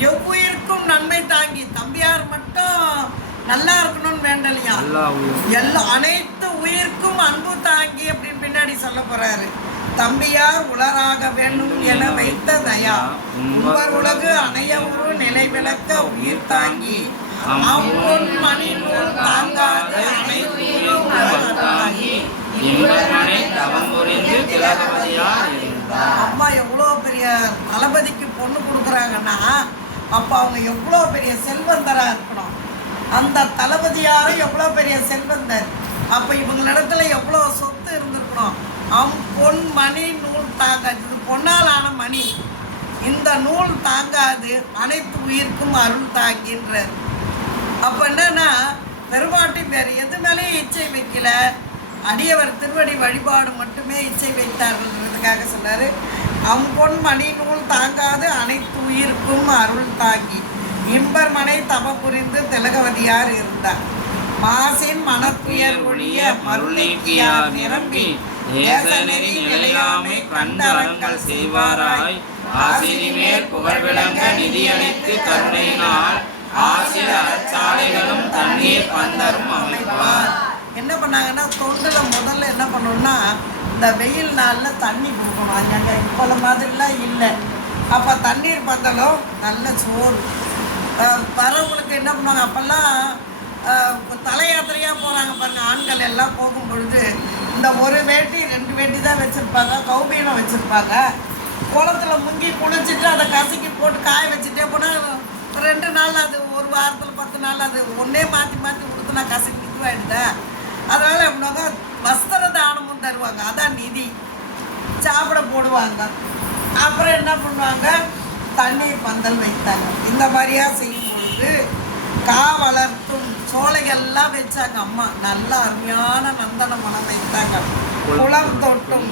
எவ்வுயிருக்கும் நன்மை தாங்கி, தம்பியார் மட்டும் நல்லா இருக்கணும்னு வேண்டலையா, அனைத்து உயிர்க்கும் அன்பு தாங்கி அப்படின்னு பின்னாடி சொல்ல போறாரு. தம்பியார் உளராக வேண்டும் என வைத்த தயா, உவர் உலகு அணைய ஒரு நிலை விளக்க உயிர் தாங்கி மணி நூல் தாங்காத அனைத்து அம்மா எவ்வளோ பெரிய தளபதிக்கு பொண்ணு கொடுக்குறாங்கன்னா, அப்போ அவங்க எவ்வளோ பெரிய செல்வந்தராக இருக்கணும். அந்த தளபதியாரும் எவ்வளோ பெரிய செல்வந்தர், அப்போ இவங்களிடத்துல எவ்வளோ சொத்து இருந்திருக்கணும். பொன் மணி நூல் தாங்காது, இது பொன்னால் ஆன மணி, இந்த நூல் தாங்காது அனைத்து உயிர்க்கும் அருள் தாங்கின்றார். அப்போ என்னன்னா, பெருமாட்டி வேறு எது மேலேயும் இச்சை வைக்கல, அடியவர் திருவடி வழிபாடு மட்டுமே இச்சை வைத்தார்கள்ன்றதுக்காக சொன்னார். பொன் மணி நூல் தாங்காது அனைத்து உயிர்க்கும் அருள் தாங்கி இம்பர் மனை தவ புரிந்து திலகவதியார் இருந்தார். மாசின் மனத்துயர் ஒழிய மருளீக்கியார் நிரம்பி ஏசனெறி நிலையாமை கண்டு அரங்கள் செய்வாராய் ஆசிரி மேல் புகழ் விளங்க நிதியளித்து கருணையினால் ஆசிர அச்சாலைகளும் தண்ணீர் பந்தரும் அமைப்பார். என்ன பண்ணாங்கன்னா, தொண்டில் முதல்ல என்ன பண்ணணும்னா, இந்த வெயில் நாளில் தண்ணி கொடுக்கணும். அங்கே இப்போ மாதிரிலாம் இல்லை. அப்போ தண்ணீர் பந்தலும் நல்ல சோறு வரவங்களுக்கு என்ன பண்ணுவாங்க, அப்போல்லாம் தலை யாத்திரையாக போகிறாங்க பாருங்கள், ஆண்கள் எல்லாம் போகும் பொழுது இந்த ஒரு வேட்டி 2 வேட்டி தான் வச்சுருப்பாங்க, கௌபீனம் வச்சுருப்பாங்க. குளத்தில் முங்கி குளிச்சுட்டு அதை கசக்கி போட்டு காய வச்சுட்டே போனால் 2 நாள், அது ஒரு வாரத்தில் 10 நாள், அது ஒன்றே மாற்றி மாற்றி கொடுத்துனா கசக்கி இதுவாகிடுதா. அதனால் எப்படினாங்க, வஸ்திர தானமும் தருவாங்க, அதான் நிதி. சாப்பிட போடுவாங்க. அப்புறம் என்ன பண்ணுவாங்க, தண்ணீர் பந்தல் வைத்தாங்க. இந்த மாதிரியா செய்யும் பொழுது வளர்த்தும் சோலைகள்லாம் வச்சாங்க. அம்மா நல்லா அருமையான நந்தன மனம் வைத்தாங்க. குளம் தொட்டும்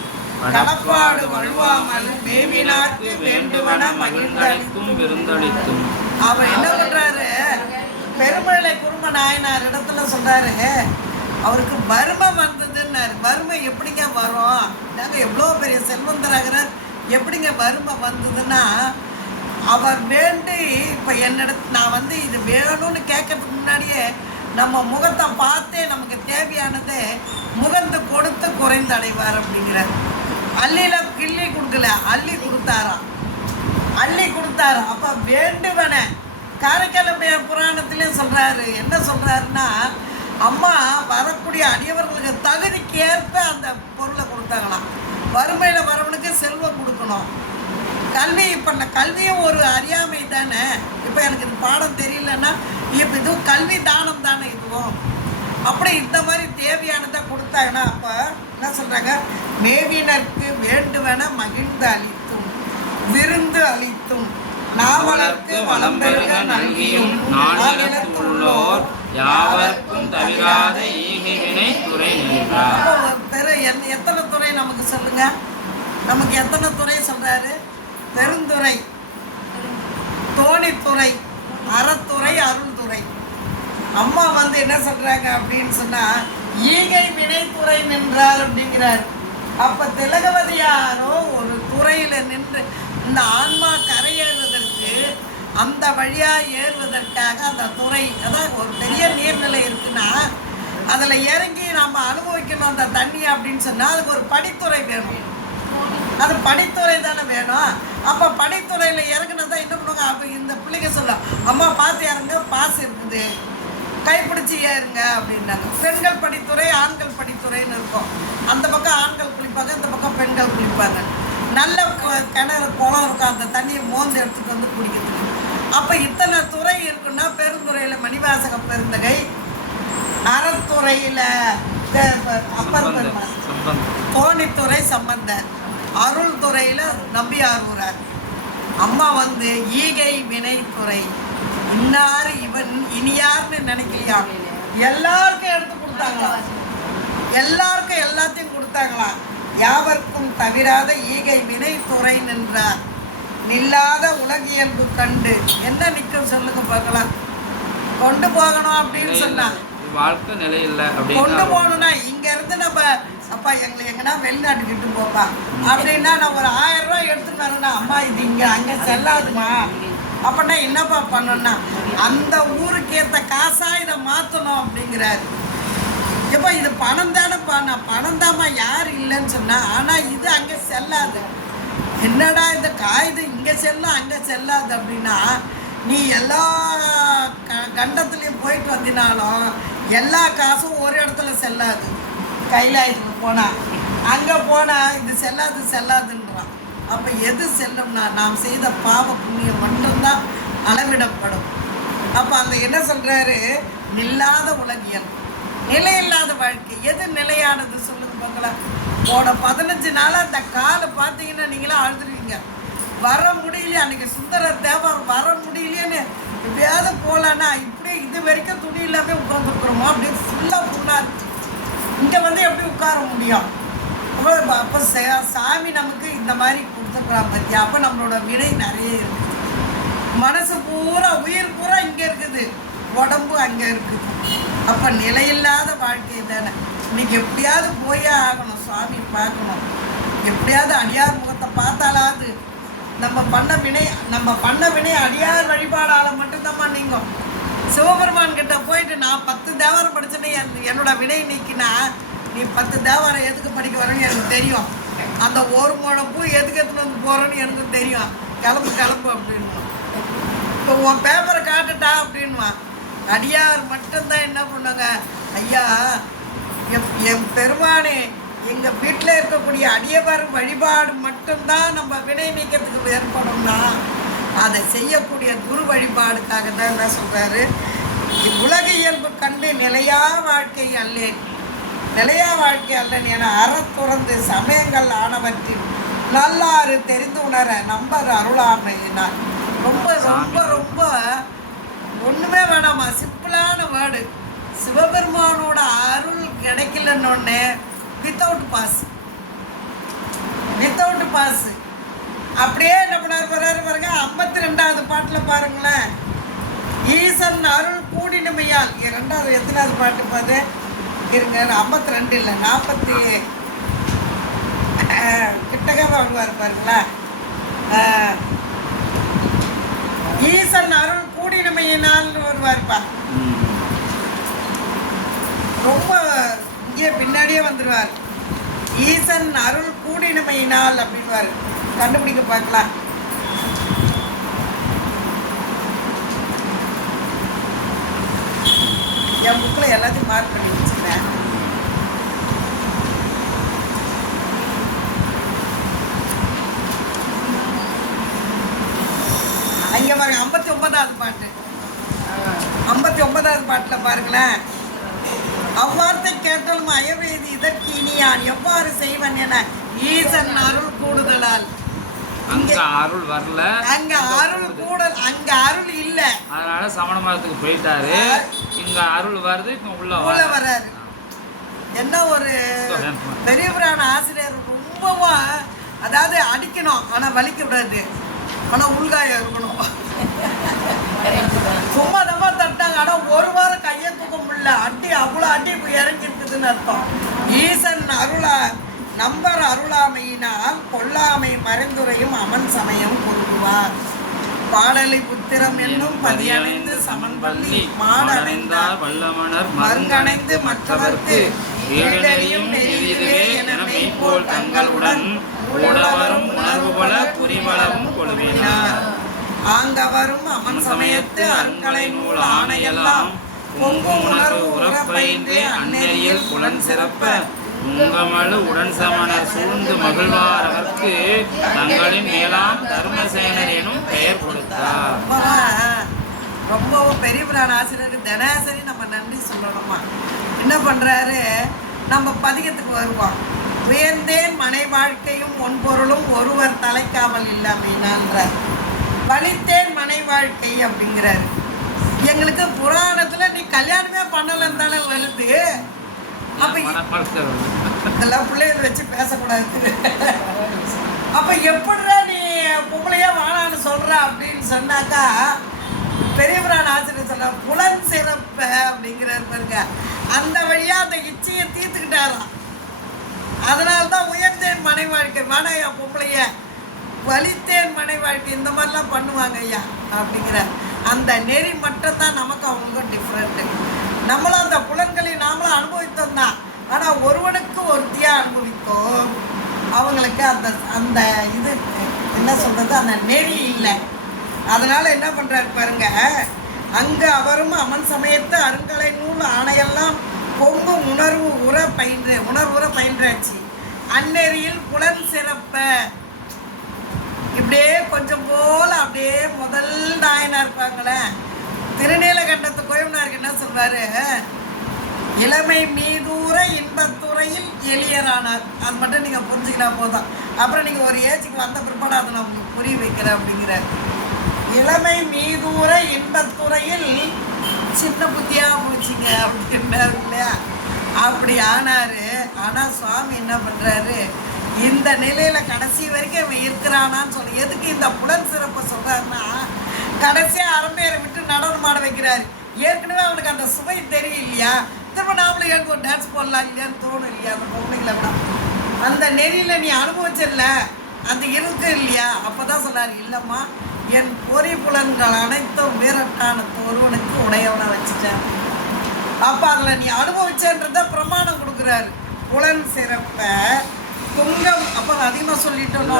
கடப்பாடு வழுவாமல் மேவினாக்கு வேண்டுவன மகிழ்ந்தளிக்கும் விருந்தளிக்கும். அவர் என்ன பண்றாரு, பெருமழை குரும நாயனார் இடத்துல சொல்றாரு, அவருக்கு வறுமை வந்ததுன்னாரு. வறுமை எப்படிங்க வரும், நாங்கள் எவ்வளோ பெரிய செல்வந்தராகிறார், எப்படிங்க வறுமை வந்ததுன்னா, அவர் வேண்டி இப்போ என்னிடத்து நான் இது வேணும்னு கேட்கறதுக்கு முன்னாடியே நம்ம முகத்தை பார்த்தே நமக்கு தேவையானதை முகந்து கொடுத்து குறைந்து அடைவார் அப்படிங்கிறார். அள்ளியில கிள்ளி கொடுக்கல, அள்ளி கொடுத்தாராம். அள்ளி கொடுத்தாராம். அப்போ வேண்டுவன காரைக்கால் புராணத்திலே சொல்கிறாரு. என்ன சொல்கிறாருன்னா, அம்மா வரக்கூடிய அடியவர்களுக்கு தகுதிக்கு ஏற்ப அந்த பொருளை கொடுத்தாங்களாம். வறுமையில் வரவனுக்கு செல்வம் கொடுக்கணும். கல்வி, இப்போ கல்வியும் ஒரு அறியாமை தானே. இப்போ எனக்கு இது பாடம் தெரியலன்னா இப்போ இதுவும் கல்வி தானம் தானே இதுவும். அப்படி இந்த மாதிரி தேவையானதை கொடுத்தாங்கன்னா அப்போ என்ன சொல்கிறாங்க, மேவினருக்கு வேண்டுவன மகிழ்ந்து அளித்தும் விருந்து அளித்தும் நாவலர்க்கு வளம் பெருக நல்கியும் நாவலத்து உள்ளோர் யாவர்க்கும் தவிராத ஈகைவினை துறை நின்றார். எத்தனை துறை நமக்கு சொல்லுங்க, நமக்கு எத்தனை துறை சொல்றாரு? பெருந்துறை, தோணித்துறை, அறத்துறை, அருள்துறை. அம்மா வந்து என்ன சொல்றாங்க அப்படின்னு சொன்னா, ஈகை வினைத்துறை நின்றார் அப்படிங்கிறார். அப்ப திலகவதியாரோ ஒரு துறையில நின்று இந்த ஆன்மா கரையேறுவதற்கு, அந்த வழியா ஏறுவதற்காக அந்த துறை, அதான் ஒரு பெரிய நீர்நிலை இருக்குன்னா அதில் இறங்கி நம்ம அனுபவிக்கணும் அந்த தண்ணி அப்படின்னு சொன்னால் அதுக்கு ஒரு படித்துறை வேணும். அது படித்துறை தானே வேணும். அப்போ படித்துறையில் இறங்குனதா என்ன பண்ணுவாங்க, அப்போ இந்த பிள்ளைங்க சொல்ல, அம்மா பார்த்து இறங்க, பாஸ் இருக்குது, கைப்பிடிச்சி ஏறுங்க அப்படின்னாங்க. பெண்கள் படித்துறை, ஆண்கள் படித்துறைன்னு இருக்கும். அந்த பக்கம் ஆண்கள் குளிப்பாங்க, இந்த பக்கம் பெண்கள் குளிப்பாங்க. நல்ல கிணறு குளம் இருக்கும், அந்த தண்ணியை மோந்து எடுத்துகிட்டு வந்து குடிக்கிறதுக்கு. அப்போ இத்தனை துறை இருக்குன்னா பெருந்துறையில் மணிவாசக பெருந்தகை, அறத்துறையில் அப்பர் பெருமாள், தோணித்துறை சம்பந்தர், அருள் துறையில் நம்பியாரூரார். அம்மா வந்து ஈகை வினைத்துறை. இன்னார் இவன் இனியார்னு நினைக்கலையா, எல்லாருக்கும் எடுத்து கொடுத்தாங்களா, எல்லாருக்கும் எல்லாத்தையும் கொடுத்தாங்களா. யாவர்க்கும் தவிராத ஈகை வினைத்துறை நின்றார். நில்லாத உலகியல்பு கண்டு என்ன நிற்கும் சொல்லுங்க பார்க்கலாம். கொண்டு போகணும் அப்படின்னு சொன்னா வாழ்க்கை நிலை இல்லை. கொண்டு போகணும்னா இங்க இருந்து நம்ம அப்பா எங்களை எங்கன்னா வெளிநாட்டுக்கிட்டு போப்பா அப்படின்னா நான் ஒரு 1000 ரூபாய் எடுத்துட்டு வரேன்னா, அம்மா இது இங்க அங்க செல்லாதுமா அப்படின்னா என்னப்பா பண்ணணும்னா அந்த ஊருக்கு ஏற்ற காசா இதை மாற்றணும் அப்படிங்கிறாரு. எப்போ இது பணம் தானேப்பா, நான் பணம் தாம்மா, யார் இல்லைன்னு சொன்னா, ஆனால் இது அங்கே செல்லாது. என்னடா இந்த காயுது இங்கே செல்லும் அங்கே செல்லாது அப்படின்னா, நீ எல்லா கண்டத்துலேயும் போயிட்டு வந்தினாலும் எல்லா காசும் ஒரு இடத்துல செல்லாது. கைலாயத்துக்கு போனால் அங்கே போனால் இது செல்லாது செல்லாதுன்றான். அப்போ எது செல்லும்னா நாம் செய்த பாவ புண்ணியம் மட்டும்தான் அளவிடப்படும். அப்போ அந்த என்ன சொல்கிறாரு, நில்லாத உலகியல், நிலையில்லாத வாழ்க்கை. எது நிலையானது சொல்லுங்க பார்க்கலாம். போன 15 நாளாக அந்த காலை பார்த்தீங்கன்னா நீங்களாம் அழுதுருவீங்க. வர முடியலையே, அன்றைக்கி சுந்தர தேவம் வர முடியலையேன்னு எப்படியாவது போகலான்னா இப்படி இது வரைக்கும் துணி இல்லாமல் உட்காந்துருக்குறோமோ அப்படின்னு ஃபுல்லாக புண்ணாக இருக்குது. இங்கே வந்து எப்படி உட்கார முடியும்? அப்போ சாமி நமக்கு இந்த மாதிரி கொடுத்துருக்குறான் பற்றி. அப்போ நம்மளோட வினை நிறைய இருக்குது. மனசு பூரா, உயிர் பூரா இங்கே இருக்குது, உடம்பு அங்கே இருக்குது. அப்போ நிலையில்லாத வாழ்க்கை தானே. இன்னைக்கு எப்படியாவது போயே ஆகணும், சுவாமி பார்க்கணும். எப்படியாவது அடியார் முகத்தை பார்த்தாலாவது நம்ம பண்ண வினை அடியார் வழிபாடால் மட்டும்தான் நீங்கும். சிவபெருமான் கிட்ட போயிட்டு நான் 10 தேவாரம் படிச்சேன்னு என்னோட வினை நீக்கினா, நீ 10 தேவாரம் எதுக்கு படிக்க வரேன்னு எனக்கு தெரியும். அந்த ஒரு முழம் பூ எதுக்கு எடுத்துன்னு வந்து போகிறேன்னு எனக்கு தெரியும். கிளம்பு அப்படின்வான். இப்போ உன் பேப்பரை காட்டுட்டா அப்படின்வான். அடியார் மட்டும்தான் என்ன பண்ணாங்க, ஐயா என் பெருமானே, எங்கள் வீட்டில் இருக்கக்கூடிய அடியவர் வழிபாடு மட்டும்தான் நம்ம வினை நீக்கிறதுக்கு ஏற்படும்னா அதை செய்யக்கூடிய குரு வழிபாடுக்காக தான் என்ன சொல்கிறாரு, உலக இயல்பு கண்டு நிலையா வாழ்க்கை அல்லேன், நிலையா வாழ்க்கை அல்லன் என அறத்துறந்து சமயங்கள் ஆனவற்றின் நல்லாறு தெரிந்து உணர நம்பர் அருளாமையினார். ரொம்ப ரொம்ப ரொம்ப ஒன்றுமே வேணாமா, சிம்பிளான வேர்டு. சிவபெருமானோட அருள் கிடைக்கலன்னொன்னே வித்தவுட் பாஸ் அப்படியே என்ன பண்ணார் பாருங்க. 52வது பாட்டில் பாருங்களேன், ஈசன் அருள் கூடினமையால். 2வது எத்தனாவது பாட்டு பாது இருங்க, 52 இல்லை 40 கிட்டக்க வருவார் பாருங்களேன். ஈசன் அருள் கூடினமையினால் வருவார்ப்பா. ரொம்ப இங்கே பின்னாடியே வந்துடுவார். ஈசன் அருள் கூடினமையினால் அப்படின்வாரு. கண்டுபிடிக்க பார்க்கலாம். என் புக்கில் எல்லாத்தையும் மார்க் பண்ணி வச்சுக்கிறேன். இங்கே பாருங்க 59வது பாட்டு. 59வது பாட்டில் பாருங்களேன். அவ்வார்த்தை கேட்டாலும் அயவேதி இதற்கு இனியான் எவ்வாறு செய்வன் என ஈசன் அருள் கூடுதலால். அங்க அருள் வரல, அங்க அருள் கூடல், அங்க அருள் இல்ல, அதனால சமண மதத்துக்கு போயிட்டாரு. இங்க அருள் வருது, இங்க உள்ள வர்றாரு. என்ன ஒரு பெரிய புராண ஆசிரியர் ரொம்பவும், அதாவது அடிக்கணும் ஆனா வலிக்க விடாது, ஆனா உள்காயம் இருக்கணும். சும்மா நம்ம தட்டாங்க, ஆனா ஒரு வாரம் கையை தூக்க முடியல. அடி அவ்வளோ அடி இறங்கி இருக்குதுன்னு அர்த்தம். ஈசன் அருளா நம்பர் அருளாமையினால் கொல்லாமை மறைந்துரையும் அமன் சமயம் கொடுக்குவார். பாடலை புத்திரம் என்னும் பதியணைந்து சமன் பள்ளி மாடணைந்தார் வல்லமணர் மருங்கணைந்து மற்றவர்க்கு வீடறியும் எளிதுவே என மெய்போல் தங்களுடன் உடவரும் உணர்வு போல குறிவளவும் கொள்வினார். ஆங்கவரும் அமன் சமயத்து அருங்கலை நூல் ஆணையெல்லாம் பொங்கும் உணர்வு உறப்பைந்து அந்நெறியில் புலன் சிறப்ப உங்கமழு உடன் சமணர் சூழ்ந்து மகிழ்வார் அவர்க்கு தங்களின் மேலாம் தர்மசேனர் எனும் பெயர் கொடுத்தார். ரொம்பவும் பெரிய புராண ஆசிரியருக்கு தினசரி நம்ம நன்றி சொல்லணுமா. என்ன பண்ணுறாரு, நம்ம பதிகத்துக்கு வருவோம். உயர்ந்தேன் மனை வாழ்க்கையும் ஒன்பொருளும் ஒருவர் தலைக்காவல் இல்லாமைனான்றார். வலித்தேன் மனை வாழ்க்கை அப்படிங்கிறாரு. எங்களுக்கு புராணத்தில் நீ கல்யாணமே பண்ணலன்னு தானே வருது. அப்போ இதெல்லாம் பிள்ளைகள் வச்சு பேசக்கூடாது. அப்போ எப்படிடா நீ பொம்பளையா வாழான்னு சொல்கிற அப்படின்னு சொன்னாக்கா பெரிய புராண ஆசிரியர் சொல்கிறார், புலன் சிறப்பு அப்படிங்கிறார் பாருங்க. அந்த வழியாக அந்த இச்சையை தீர்த்துக்கிட்டாராம். அதனால தான் உயர்ந்தேன் மனை வாழ்க்கை வேணாயா பொம்பளைய, வலித்தேன் மனை வாழ்க்கை இந்த மாதிரிலாம் பண்ணுவாங்க ஐயா அப்படிங்கிற அந்த நெறி மட்டும் தான் நமக்கு அவங்களுக்கும் டிஃப்ரெண்ட்டு. நம்மளும் அந்த புலன்களை நாமளும் அனுபவித்தோம் தான், ஆனால் ஒருவனுக்கு ஒருத்தியாக அனுபவித்தோம். அவங்களுக்கு அந்த அந்த இது என்ன சொல்கிறது, அந்த நெறி இல்லை. அதனால் என்ன பண்ணுறாரு பாருங்க, அங்கே அவரும் அமன் சமயத்து அருங்கலை நூல் ஆணையெல்லாம் பொங்கும் உணர்வு உணர்வுற பயின்றாச்சு. அந்நெறியில் புலன் சிறப்ப இப்படியே கொஞ்சம் போல அப்படியே முதல் நாயனா இருப்பாங்களே, திருநீலகண்டத்து கோயவனாருக்கு என்ன சொல்வாரு, இளமை மீதூர இன்பத்துறையில் எளியரானார். அது மட்டும் நீங்கள் புரிஞ்சுக்கினா போதும். அப்புறம் நீங்கள் ஒரு ஏஜுக்கு வந்த பிற்பாடு அதை நான் உங்களுக்கு புரிய வைக்கிறேன் அப்படிங்கிறார். இளமை மீதூர இன்பத்துறையில் சின்ன புத்தியாக போச்சுங்க அப்படின்னாரு இல்லையா. அப்படி ஆனார். ஆனால் சுவாமி என்ன பண்ணுறாரு, இந்த நிலையில் கடைசி வரைக்கும் அவன் இருக்கிறானான்னு சொல்லி எதுக்கு இந்த புலன் சிறப்பை சொல்கிறாருன்னா, கடைசியாக அரம்பேரை விட்டு நடனம் ஆட வைக்கிறாரு. ஏற்கனவே அவனுக்கு அந்த சுவை தெரியலையா, திரும்ப நாமளும் எனக்கு ஒரு டான்ஸ் போடலாம் இல்லையான்னு தோணும் இல்லையா அந்த பொண்ணுங்களை விட. அந்த நெறியில் நீ அனுபவிச்சிடல, அந்த இருக்கு இல்லையா. அப்போ தான் சொன்னார், இல்லைம்மா என் பொறி புலன்கள் அனைத்தும் வீரட்டான ஒருவனுக்கு உடையவனை வச்சுட்டேன். அப்போ அதில் நீ அனுபவிச்சன்றத பிரமாணம் கொடுக்குறாரு. புலன் சிறப்பை துங்கம். அப்போ அதிகமாக சொல்லிட்டோம்,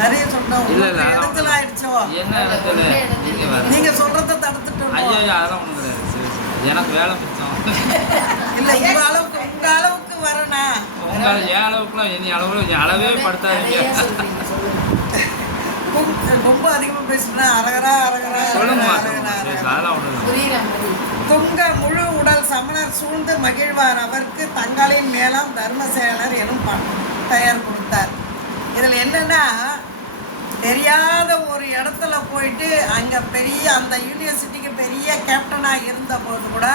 நிறைய சொல்லிட்டோம். இடத்துல ஆயிடுச்சோ, நீங்க சொல்றத தடுத்துட்டோம். எனக்கு வேலை மிச்சம் இல்லை, உங்க அளவுக்கு வரனா, என் அளவுக்குலாம் இனி அளவே படுத்தாதீங்க. ரொம்ப அதிகமாக பேசுனா அரகரா அரகரா துங்க முழு உடல் சமணர் சூழ்ந்து மகிழ்வார் அவருக்கு தங்களின் மேலாம் தர்மசேனர் எனும் பெயர் கொடுத்தார். இதில் என்னன்னா, தெரியாத ஒரு இடத்துல போயிட்டு அங்கே பெரிய அந்த யூனிவர்சிட்டிக்கு பெரிய கேப்டனாக இருந்த போது கூட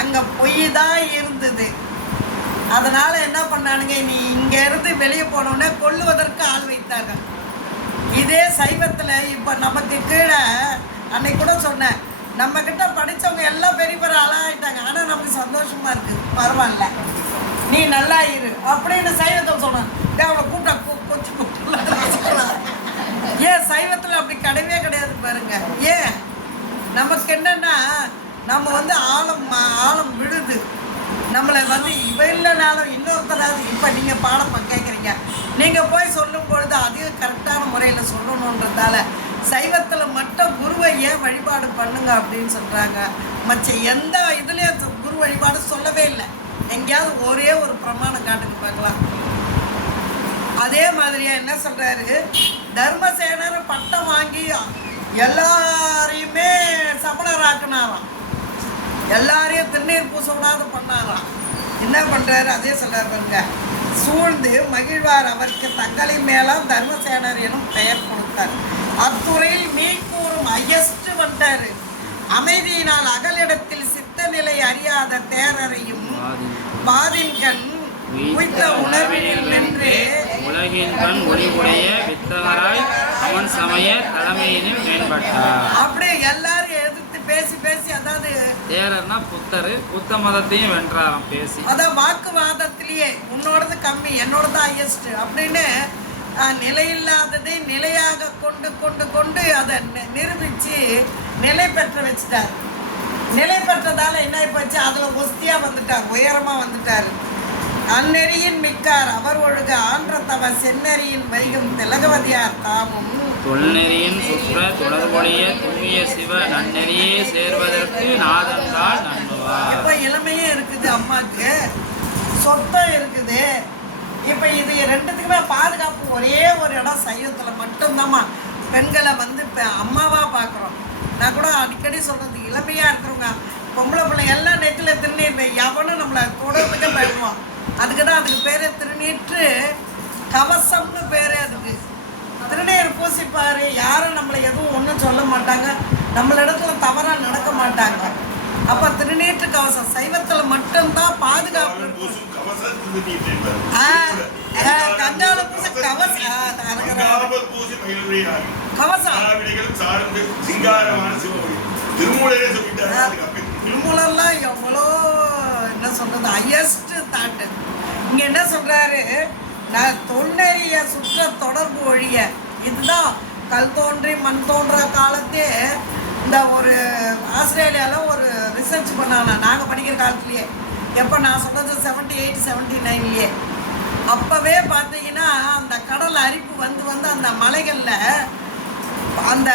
அங்கே பொய் தான் இருந்தது. அதனால் என்ன பண்ணானுங்க, நீ இங்கேருந்து வெளியே போனோடனே கொல்லுவதற்கு ஆள் வைத்தாங்க. இதே சைவத்தில் இப்போ நமக்கு கீழே அன்னைக்கு கூட சொன்னேன், நம்மக்கிட்ட படித்தவங்க எல்லாம் பெரிய பெரிய ஆளாகிட்டாங்க. ஆனால் நமக்கு சந்தோஷமாக இருக்குது, பரவாயில்ல நீ நல்லா இரு அப்படின்னு சைவத்தை சொன்னான். அவனை கூப்பிட்டா கொஞ்சம் கூப்பிட்டு. ஏன் சைவத்தில் அப்படி கிடையவே கிடையாது பாருங்க. ஏன் நமக்கு என்னென்னா, நம்ம ஆழம் விழுது. நம்மளை வந்து இவ இல்லைனாலும் இன்னொருத்தராது இப்போ நீங்கள் பாடம் கேட்குறீங்க, நீங்கள் போய் சொல்லும் பொழுது அதையும் கரெக்டான முறையில் சொல்லணுன்றதால சைவத்தில் மட்டும் குருவை ஏன் வழிபாடு பண்ணுங்க அப்படின்னு சொல்கிறாங்க. மற்ற எந்த இதுலேயும் குரு வழிபாடு சொல்லவே இல்லை. எங்கேயாவது ஒரே ஒரு பிரமாணம் காட்டுக்கு பார்க்கலாம். அதே மாதிரியா என்ன சொல்கிறாரு, தர்மசேனர் பட்டம் வாங்கி எல்லாரையுமே சமணராக்குனாராம், எல்லாரையும் திருநீர் பூச விடாத பண்ணாராம். என்ன பண்ணுறாரு அதே சொல்கிறார் பாருங்க, சூழ்ந்து மகிழ்வார் அவருக்கு தங்களை மேலாம் தர்மசேனர் எனும் பெயர் கொடுத்தார். அத்துறையில் மீக்கூறும் ஐயஸ்ட் வந்தார். அமைதியினால் அகலிடத்தில் சித்த நிலை அறியாத தேரரையும் பாதின்கண் உய்த்த உணர்வினில் நின்று உலகின் கண் ஒளிவுடைய வித்தகராய் அவன் சமய தலைமையினில் மேம்பட்டார். அப்படியே எல்லாரும் எதிர்த்து பேசி பேசி, அதாவது தேரர்னா புத்தர், புத்த மதத்தையும் வென்றாராம் பேசி. அதான் வாக்குவாதத்திலேயே உன்னோடது கம்மி என்னோடது ஹையஸ்ட் அப்படின்னு நிலையில்லாததை நிலையாக கொண்டு கொண்டு கொண்டு அதை நிரூபித்து நிலை பெற்ற வச்சுட்டார். நிலை பெற்றதால என்ன போச்சு, அதில் ஒஸ்தியாக வந்துட்டார், உயரமாக வந்துட்டார். அந்நெறியின் மிக்கார் அவர் ஒழுக ஆன்றத்தவ செந்நெறியின் வைகும் திலகவதியார் தாமும் தொல்நெறியின் சுற்ற தொடர்புடைய தூய சிவ நன்னெறியே சேர்வதற்கு நாதந்தால் நன்னுவார். இப்போ இளமையும் இருக்குது, அம்மாவுக்கு சொத்தம் இருக்குது. இப்போ இது ரெண்டுத்துக்குமே பாதுகாப்பு ஒரே ஒரு இடம் சைவத்தில் மட்டும்தாம்மா. பெண்களை வந்து இப்போ அம்மாவாக பார்க்குறோம். நான் கூட அடிக்கடி சொல்கிறது, இளமையாக இருக்கிறவங்க பொம்பளை பிள்ளை எல்லாம் நெற்றில் திருநீர் எவனும் நம்மளை தொடர்ந்துக்க பயப்படுவான். அதுக்கு தான் அதுக்கு பேர் திருநீற்று கவசம்னு பேர். அதுக்கு திருநீர் பூசிப்பார், யாரும் நம்மளை எதுவும் ஒன்றும் சொல்ல மாட்டாங்க, நம்மளிடத்துல தவறாக நடக்க மாட்டாங்க. அப்போ திருநீற்று கவசம் சைவத்தில் மட்டும்தான் பாதுகாப்பு. கஞ்சால பூச கவசம் திருமூலெல்லாம் எவ்வளோ என்ன சொல்றது ஹையஸ்ட் தாட்டு. இங்கே என்ன சொல்றாரு, நான் தொன்னறிய சுற்ற தொடர்பு ஒழிய, இதுதான் கல் தோன்றி மண் தோன்ற காலத்தே இந்த ஒரு ஆஸ்திரேலியாவில் ஒரு ரிசர்ச் பண்ணாங்க நாங்கள் படிக்கிற காலத்துலேயே. எப்போ நான் சொல்கிறது 78, 79லேயே. அப்போவே பார்த்தீங்கன்னா அந்த கடல் அரிப்பு வந்து வந்து அந்த மலைகளில் அந்த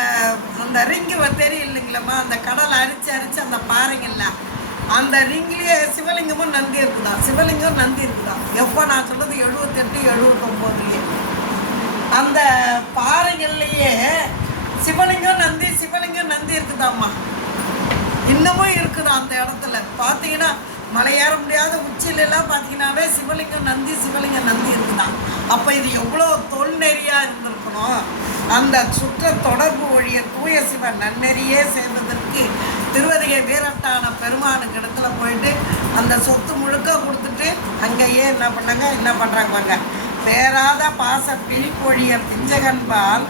அந்த ரிங்கு தெரியும் இல்லைங்களம்மா, அந்த கடல் அரிச்சு அரிச்சு அந்த பாறைங்கள்ல அந்த ரிங்லேயே சிவலிங்கமும் நந்தி இருக்குதா, சிவலிங்கம் நந்தி இருக்குதா. எப்போ நான் சொல்கிறது 78, 79லேயே அந்த பாறைகள்லையே சிவலிங்கம் நந்தி இருக்குதாம்மா. இன்னமும் இருக்குதா அந்த இடத்துல. பார்த்தீங்கன்னா மலை ஏற முடியாத உச்சிலெல்லாம் பார்த்தீங்கன்னாவே சிவலிங்கம் நந்தி இருக்குதான். அப்போ இது எவ்வளோ தொல்நெறியாக இருந்திருக்கணும். அந்த சுற்ற தொடர்பு ஒழிய தூய சிவ நன்னெறியே சேர்ந்ததற்கு திருவதிகை வீரட்டான பெருமானுக்கு இடத்துல போயிட்டு அந்த சொத்து முழுக்க கொடுத்துட்டு அங்கேயே என்ன பண்ணுறாங்க பேராத பாச பிரிப்பொழிய பிஞ்சகன்பால்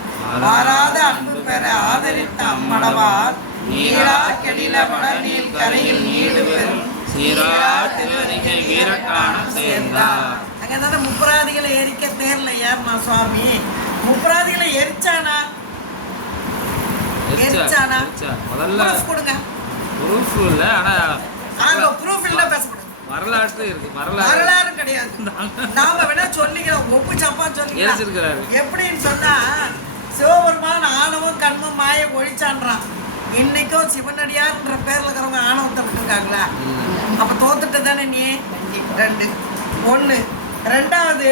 வாராத அன்பு பெற ஆதரித்த அம்மடவார் நீரா கெடில வடநீர் கரையில் நீடு பெறும் சீரா திருவதிகை வீரட்டான சேர்ந்தார். அங்கே தானே முப்பராதிகளை எரிக்க தேர்ல ஏறினா சுவாமி. முப்பராதிகளை எரிச்சானா முதல்ல கொடுங்க. ப்ரூஃப் இல்லை, ஆனால் ப்ரூஃப் இல்லை பேசக்கூடாது. வரலாற்று இருக்கு, வரலாறு கிடையாது. நாம வேணா சொல்லிக்கிறோம், ஒப்பு சப்பா சொல்லிக்கிறாரு. எப்படின்னு சொன்னா சிவபெருமான் ஆணவம் கண்மம் மாய ஒழிச்சான்றான். இன்னைக்கும் சிவனடியார்ன்ற பேர்ல இருக்கிறவங்க ஆணவத்தை விட்டுருக்காங்களா? அப்ப தோத்துட்டு தானே நீ. 2 1 2வது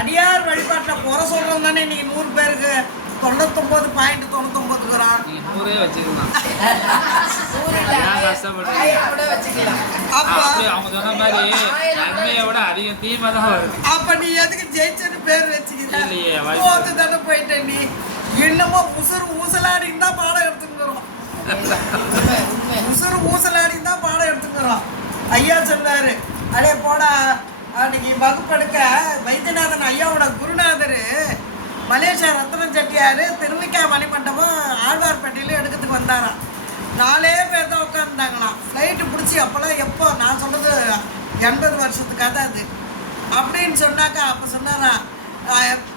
அடியார் வழிபாட்டில் குறை சொல்றோம் தானே இன்னைக்கு 100 பேருக்கு 99.99 வரான். அப்ப நீ எதுக்கு ஜெயிச்சன்னு பேர் வச்சுக்கிட்டு தானே போயிட்ட நீ. இன்னமும் ஊசலாடின்னு தான் பாடம் எடுத்துக்கிறோம். ஊசலாடின்னு தான் பாடம் எடுத்துக்கிறோம். ஐயா சொன்னாரு, அடே போடா அன்னைக்கு வகுப்பெடுக்க வைத்தியநாதன் ஐயாவோட குருநாதர் மலேசியா ரத்னம் செட்டியார் திருவிக்கா மணிமண்டபம் ஆழ்வார்பேட்டையில் எடுக்கிறதுக்கு வந்தாராம். 4 பேர் தான் உட்காந்துருந்தாங்களாம். ஃப்ளைட்டு பிடிச்சி அப்போல்லாம் எப்போ நான் சொல்கிறது 80 வருஷத்துக்காக தான் அது அப்படின்னு சொன்னாக்கா. அப்போ சொன்னாராம்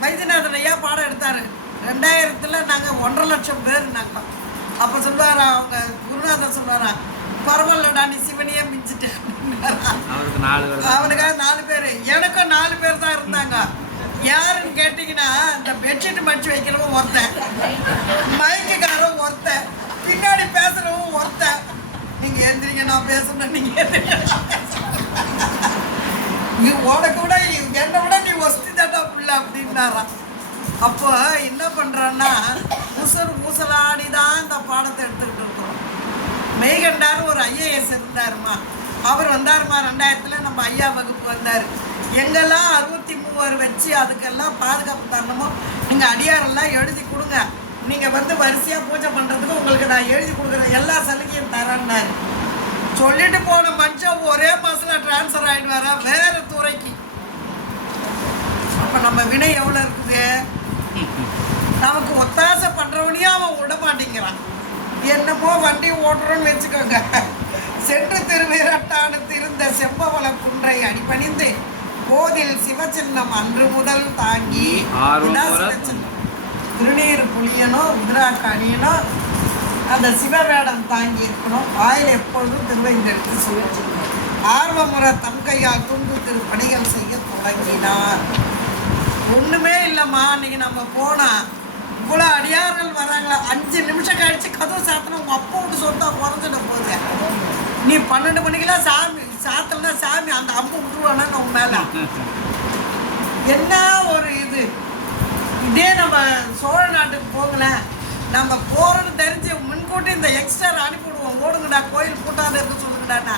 வைத்தியநாதன் ஐயா பாடம் எடுத்தார். 2000 நாங்கள் 1.5 லட்சம் பேர் நாங்கள். அப்போ சொல்லுவாரா அவங்க குருநாதர் சொல்லுவாரா, பரவாயில்லடா நீ சிவனையே மிஞ்சிட்டேன். 4 பேர் தான். அவனுக்காக 4 பேர், எனக்கும் 4 பேர் தான் இருந்தாங்க. யாருன்னு கேட்டிங்கன்னா இந்த பெட்ஷீட் மடிச்சு வைக்கிறவன் ஒருத்தன், மைக்குக்காரன் ஒருத்தன், பின்னாடி பேசுறவன் ஒருத்தன். நீங்கள் எந்திரிங்க, நான் பேசணும், நீங்கள் எந்திரிங்க. நீ உனக்கு விட என்னை விட நீ ஒஸ்தி தாட்டா புள்ள அப்படின்னாரான். அப்போ என்ன பண்ணுறான்னா ஊசலாடி தான் இந்த பாடத்தை எடுத்துக்கிட்டு இருக்கிறோம். மெய்கண்டார் ஒரு ஐஏஎஸ் இருந்தாருமா, அவர் வந்தாருமா 2000 நம்ம ஐயா வகுப்பு வந்தார். எங்கெல்லாம் 63 வச்சு அதுக்கெல்லாம் பாதுகாப்பு தரணுமோ நீங்கள் அடியாரெல்லாம் எழுதி கொடுங்க, நீங்கள் வந்து வரிசையாக பூஜை பண்ணுறதுக்கு உங்களுக்கு நான் எழுதி கொடுக்குற எல்லா சலுகையும் தரேன்னாரு. சொல்லிட்டு போன மனுஷன் ஒரே மாதத்தில் ட்ரான்ஸ்ஃபர் ஆகிட்டு வரா வேறு துறைக்கு. அப்போ நம்ம வினை எவ்வளோ இருக்குது? நமக்கு ஒத்தாசை பண்ணுறவனையும் அவன் விட மாட்டேங்கிறான். என்னமோ வண்டி ஓட்டுறோன்னு வச்சுக்கோங்க. சென்று திருவிரட்டான திருந்த செம்பவள குன்றை அடிபணிந்து கோதில் சிவச்சின்னம் அன்று முதல் தாங்கி திருநீர் புளியனும் உதிராக்க அணியனும் அந்த சிவவேடம் தாங்கி இருக்கணும். வாயில் எப்பொழுதும் திருவைந்தெடுத்து சொல்லி ஆர்வமுறை தம் கையால் துண்டு திரு பணிகள் செய்ய தொடங்கினார். ஒன்றுமே இல்லைம்மா, அன்றைக்கி நம்ம போனால் இவ்வளோ அடியார்கள் வராங்களா, 5 நிமிஷம் கழித்து கதவு சாத்தினா உங்கள் அப்பா விட்டு சொந்தா குறைஞ்சிட போகுது. நீ 12 மணிக்கெல்லாம் சாமி சாத்தலன்னா சாமி அந்த அம்பு விட்டுருவானா உங்க மேலே. என்ன ஒரு இது! இதே நம்ம சோழ நாட்டுக்கு போகல, நம்ம போகிறோன்னு தெரிஞ்சு முன்கூட்டி இந்த எக்ஸ்ட்ரா அனுப்பிவிடுவோம். ஓடுங்கடா, கோயில் கூட்டாது இருந்து சொல்லுங்கடாண்ணா.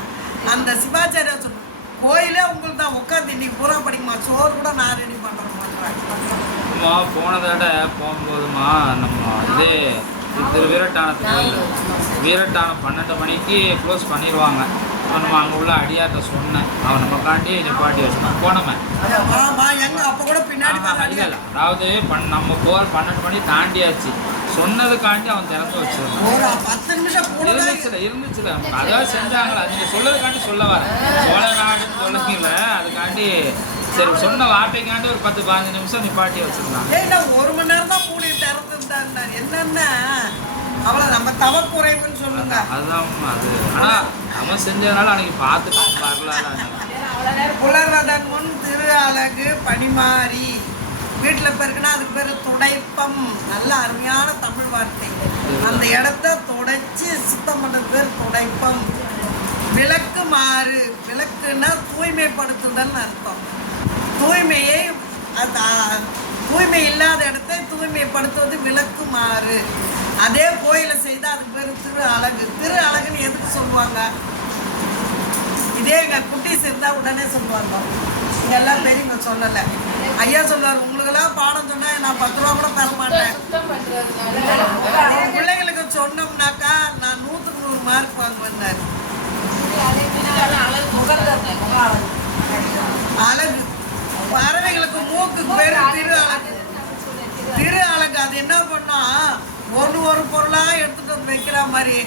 அந்த சிவாச்சாரியா சொல்லு, கோயிலே உங்களுக்கு தான் உட்காந்து இன்னைக்கு பூரா படிக்குமா, சோறு கூட நான் ரெடி பண்ணுறேன். போன தடவை போகும்போதுமா நம்ம இதே வீரட்டானத்து கோயில், வீரட்டானம் 12 மணிக்கு க்ளோஸ் பண்ணிடுவாங்க. நம்ம அங்கே உள்ள அடியார்கிட்ட சொன்னேன், அவன் நம்ம காண்டி நிப்பாட்டி வச்சுருந்தோம் போனோமே. அப்போ கூட பின்னாடி இல்லை இல்லை, அதாவது நம்ம போகிற 12 மணி தாண்டியாச்சு, சொன்னதுக்காண்டி அவன் திறந்து வச்சிருந்தான். இருந்துச்சுல அதாவது செஞ்சாங்களா, நீங்கள் சொல்லதுக்காண்டி சொல்ல வர சோழ நாடுன்னு சொல்லுங்கல்ல, அதுக்காண்டி சரி சொன்ன வார்த்தைக்காண்டி ஒரு 10-15 நிமிஷம் நிப்பாட்டி வச்சிருந்தாங்க. 1 மணி நேரம் தான் மூடி திறந்துருந்தாரு. என்னன்னா அவ்வளோ நம்ம தவக்குறைவுன்னு சொல்லுங்க. அதுதான் அது. ஆனால் அவன் செஞ்சதுனால அன்னைக்கு பார்த்துட்டு வரலாம். புலர்வதன் முன் திரு அழகு பணிமாறி வீட்டில் பெருக்குன்னா அதுக்கு பேர் துடைப்பம். நல்ல அருமையான தமிழ் வார்த்தை. அந்த இடத்த துடைச்சி சுத்தம் பண்ணுறது பேர் துடைப்பம். விளக்கு மாறு, விளக்குன்னா தூய்மைப்படுத்துதல்னு அர்த்தம். தூய்மையை தூய்மை இல்லாத இடத்தை தூய்மைப்படுத்துவது விளக்கு மாறு. அதே கோயிலை செய்தால் அதுக்கு பேர் திரு அழகு. திரு அழகுன்னு எதுக்கு சொல்லுவாங்க? இதே எங்கள் குட்டீஸ் இருந்தால் உடனே சொல்லுவாங்க. இங்கே எல்லாம் பெரியவங்க சொல்லலை. ஐயா சொல்லுவார், உங்களுக்கெல்லாம் பாடம் சொன்னால் நான் 10 ரூபா கூட தர மாட்டேன். பிள்ளைங்களுக்கு சொன்னோம்னாக்கா நான் 100க்கு 100 மார்க் வாங்குவேன்னாரு. அழகு பறவைகளுக்கு மூக்குக்கு பேர் திரு அழகு. திரு அழகு அது என்ன பண்ணோம், ஒரு பொருளாக எடுத்துகிட்டு வந்து வைக்கிற மாதிரி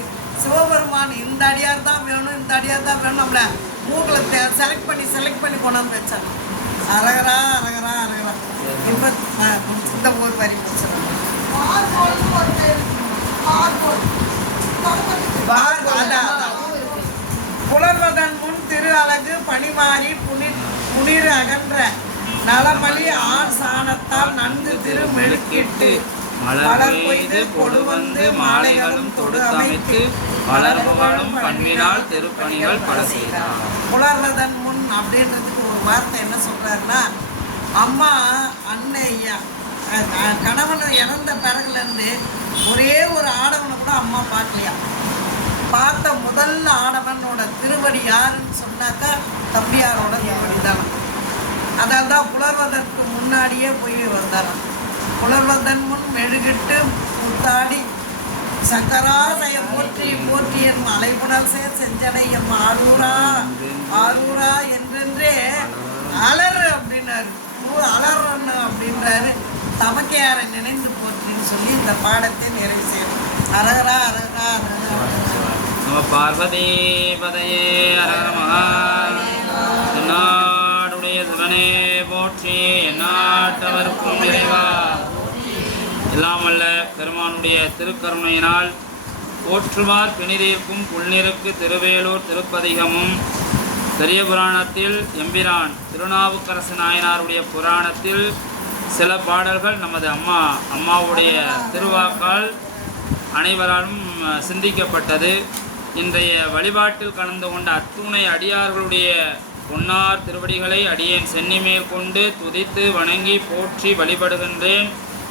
சிவபெருமான் இந்த அடியார் தான் வேணும், இந்த அடியார் தான் வேணும், நம்மளை மூக்கில் செலக்ட் பண்ணி கொண்டாந்து வச்சாங்க. அரகரா அரகரா அரகரா. இப்போ இந்த ஒரு வரி புலர்வதன் முன் திரு அழகு பணிமாறி புனிர் அகன்ற நலமலி ஆண் சாணத்தால் நன்கு திரு மெழுக்கிட்டு மலர் கொய்து பொடு வந்து மாலைகளும் தொடு அமைத்து வளர்பவளும் பண்பினால் திருப்பணிகள் பல செய்தார். புலர்வதன் முன் அப்படின்றதுக்கு ஒரு வார்த்தை என்ன சொல்றாருன்னா, அம்மா அன்னையா கணவன் இறந்த பிறகுலேருந்து ஒரே ஒரு ஆடவனை கூட அம்மா பார்க்கலையா. பார்த்த முதல் ஆடவனோட திருவடி யாருன்னு சொன்னாக்கா தம்பியாரோட திருவடி தான். அதால் தான் புலர்வதற்கு முன்னாடியே போய் வந்தாராம். புலர்வதன் முன் மெழுகிட்டு புத்தாடி சக்கராசய போற்றி போற்றி என் அலைபுணல் சேர் செஞ்சடையம் ஆரூரா என்றென்றே அலறு அப்படின்னாரு. அலறன்னு அப்படின்றாரு. தமக்கையாரை நினைந்து போற்றின்னு சொல்லி இந்த பாடத்தை நிறைவு செய்யணும். அரகரா அரகரா அரகரா. நம பார்வதி பதையே அரகர மகா. நாடுடைய சிவனே போற்றி, எந்நாட்டவருக்கும் இறைவா. எல்லாம் வல்ல பெருமானுடைய திருக்கருணையினால் போற்றுவார் பிணிதீர்க்கும் புள்ளிருக்கு திருவேலூர் திருப்பதிகமும் பெரிய புராணத்தில் எம்பிரான் திருநாவுக்கரசு நாயனாருடைய புராணத்தில் சில பாடல்கள் நமது அம்மாவுடைய திருவாக்கால் அனைவராலும் சிந்திக்கப்பட்டது. இன்றைய வழிபாட்டில் கலந்து கொண்ட அத்துணை அடியார்களுடைய பொன்னார் திருவடிகளை அடியேன் சென்னிமேல் கொண்டு துதித்து வணங்கி போற்றி வழிபடுகின்றேன்.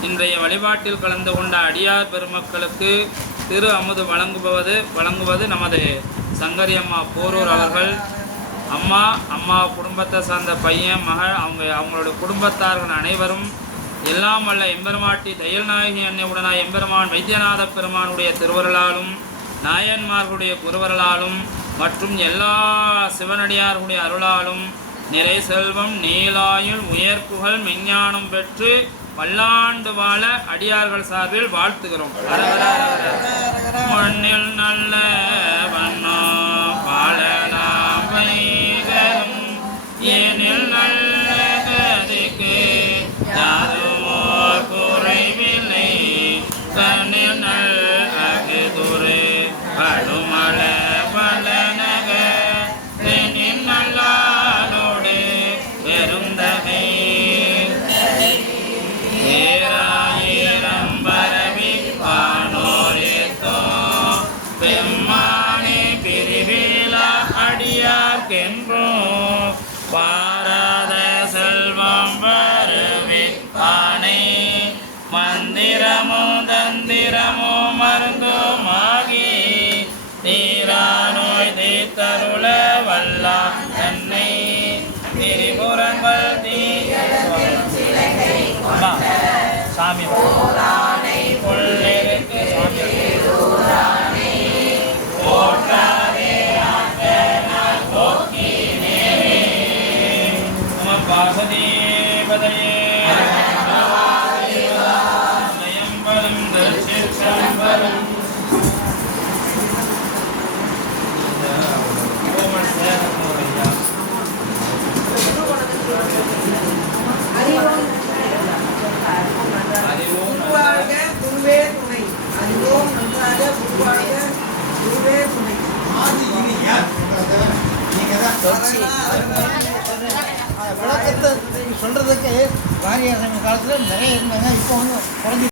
இன்றைய வழிபாட்டில் கலந்து கொண்ட அடியார் பெருமக்களுக்கு திரு அமுது வழங்குவது நமது சங்கரி அம்மா போரூர் அவர்கள். அம்மா குடும்பத்தை சார்ந்த பையன் மகள் அவங்களோட குடும்பத்தார்கள் அனைவரும் எல்லாம் வல்ல எம்பெருமாட்டி தையல்நாயகி அன்னை உடனாய் எம்பெருமான் வைத்தியநாத பெருமானுடைய திருவருளாலும் நாயன்மார்களுடைய குருவருளாலும் மற்றும் எல்லா சிவனடியார்களுடைய அருளாலும் நிறை செல்வம் நீலாயுள் உயர்ப்புகள் மெஞ்ஞானம் பெற்று பல்லாண்டு வாழ அடியார்கள் சார்பில் வாழ்த்துகிறோம். மண்ணில் நல்ல வண்ணோ பாடலாம் வைகரும் ஏனில் நல்ல கதிக்கு யாருமோர் குறைவில்லை கண்ணில் நல் அகுதுரு படுமல பலனக தென்னின் நல்லாலோடு பெருந்தகை ஏராயிரம் பரவி பானோரேத்தோ பெம்மானே பிரிவிலா அடியார்க்கென்றோ பாராத செல்வம் வருவிப்பானை மந்திரமோ தந்திரமோ மருந்துமாகி தீரா நோய் தீர்த்தருள வல்லா தன்னை திரிபுரங்கள் சாமி கொள்ளிருக்கு பாசதேவதையே நயம்பரம் தர்ஷம்பரம் குருவாழ்க குருவே துணை. அறிவோம் நன்றாக குருவாழ்க குருவே துணை. விளக்கத்தை சொல்றதுக்கு வாரியார் காலத்தில் நிறைய இருந்தாங்க. இப்போ வந்து குறைஞ்சி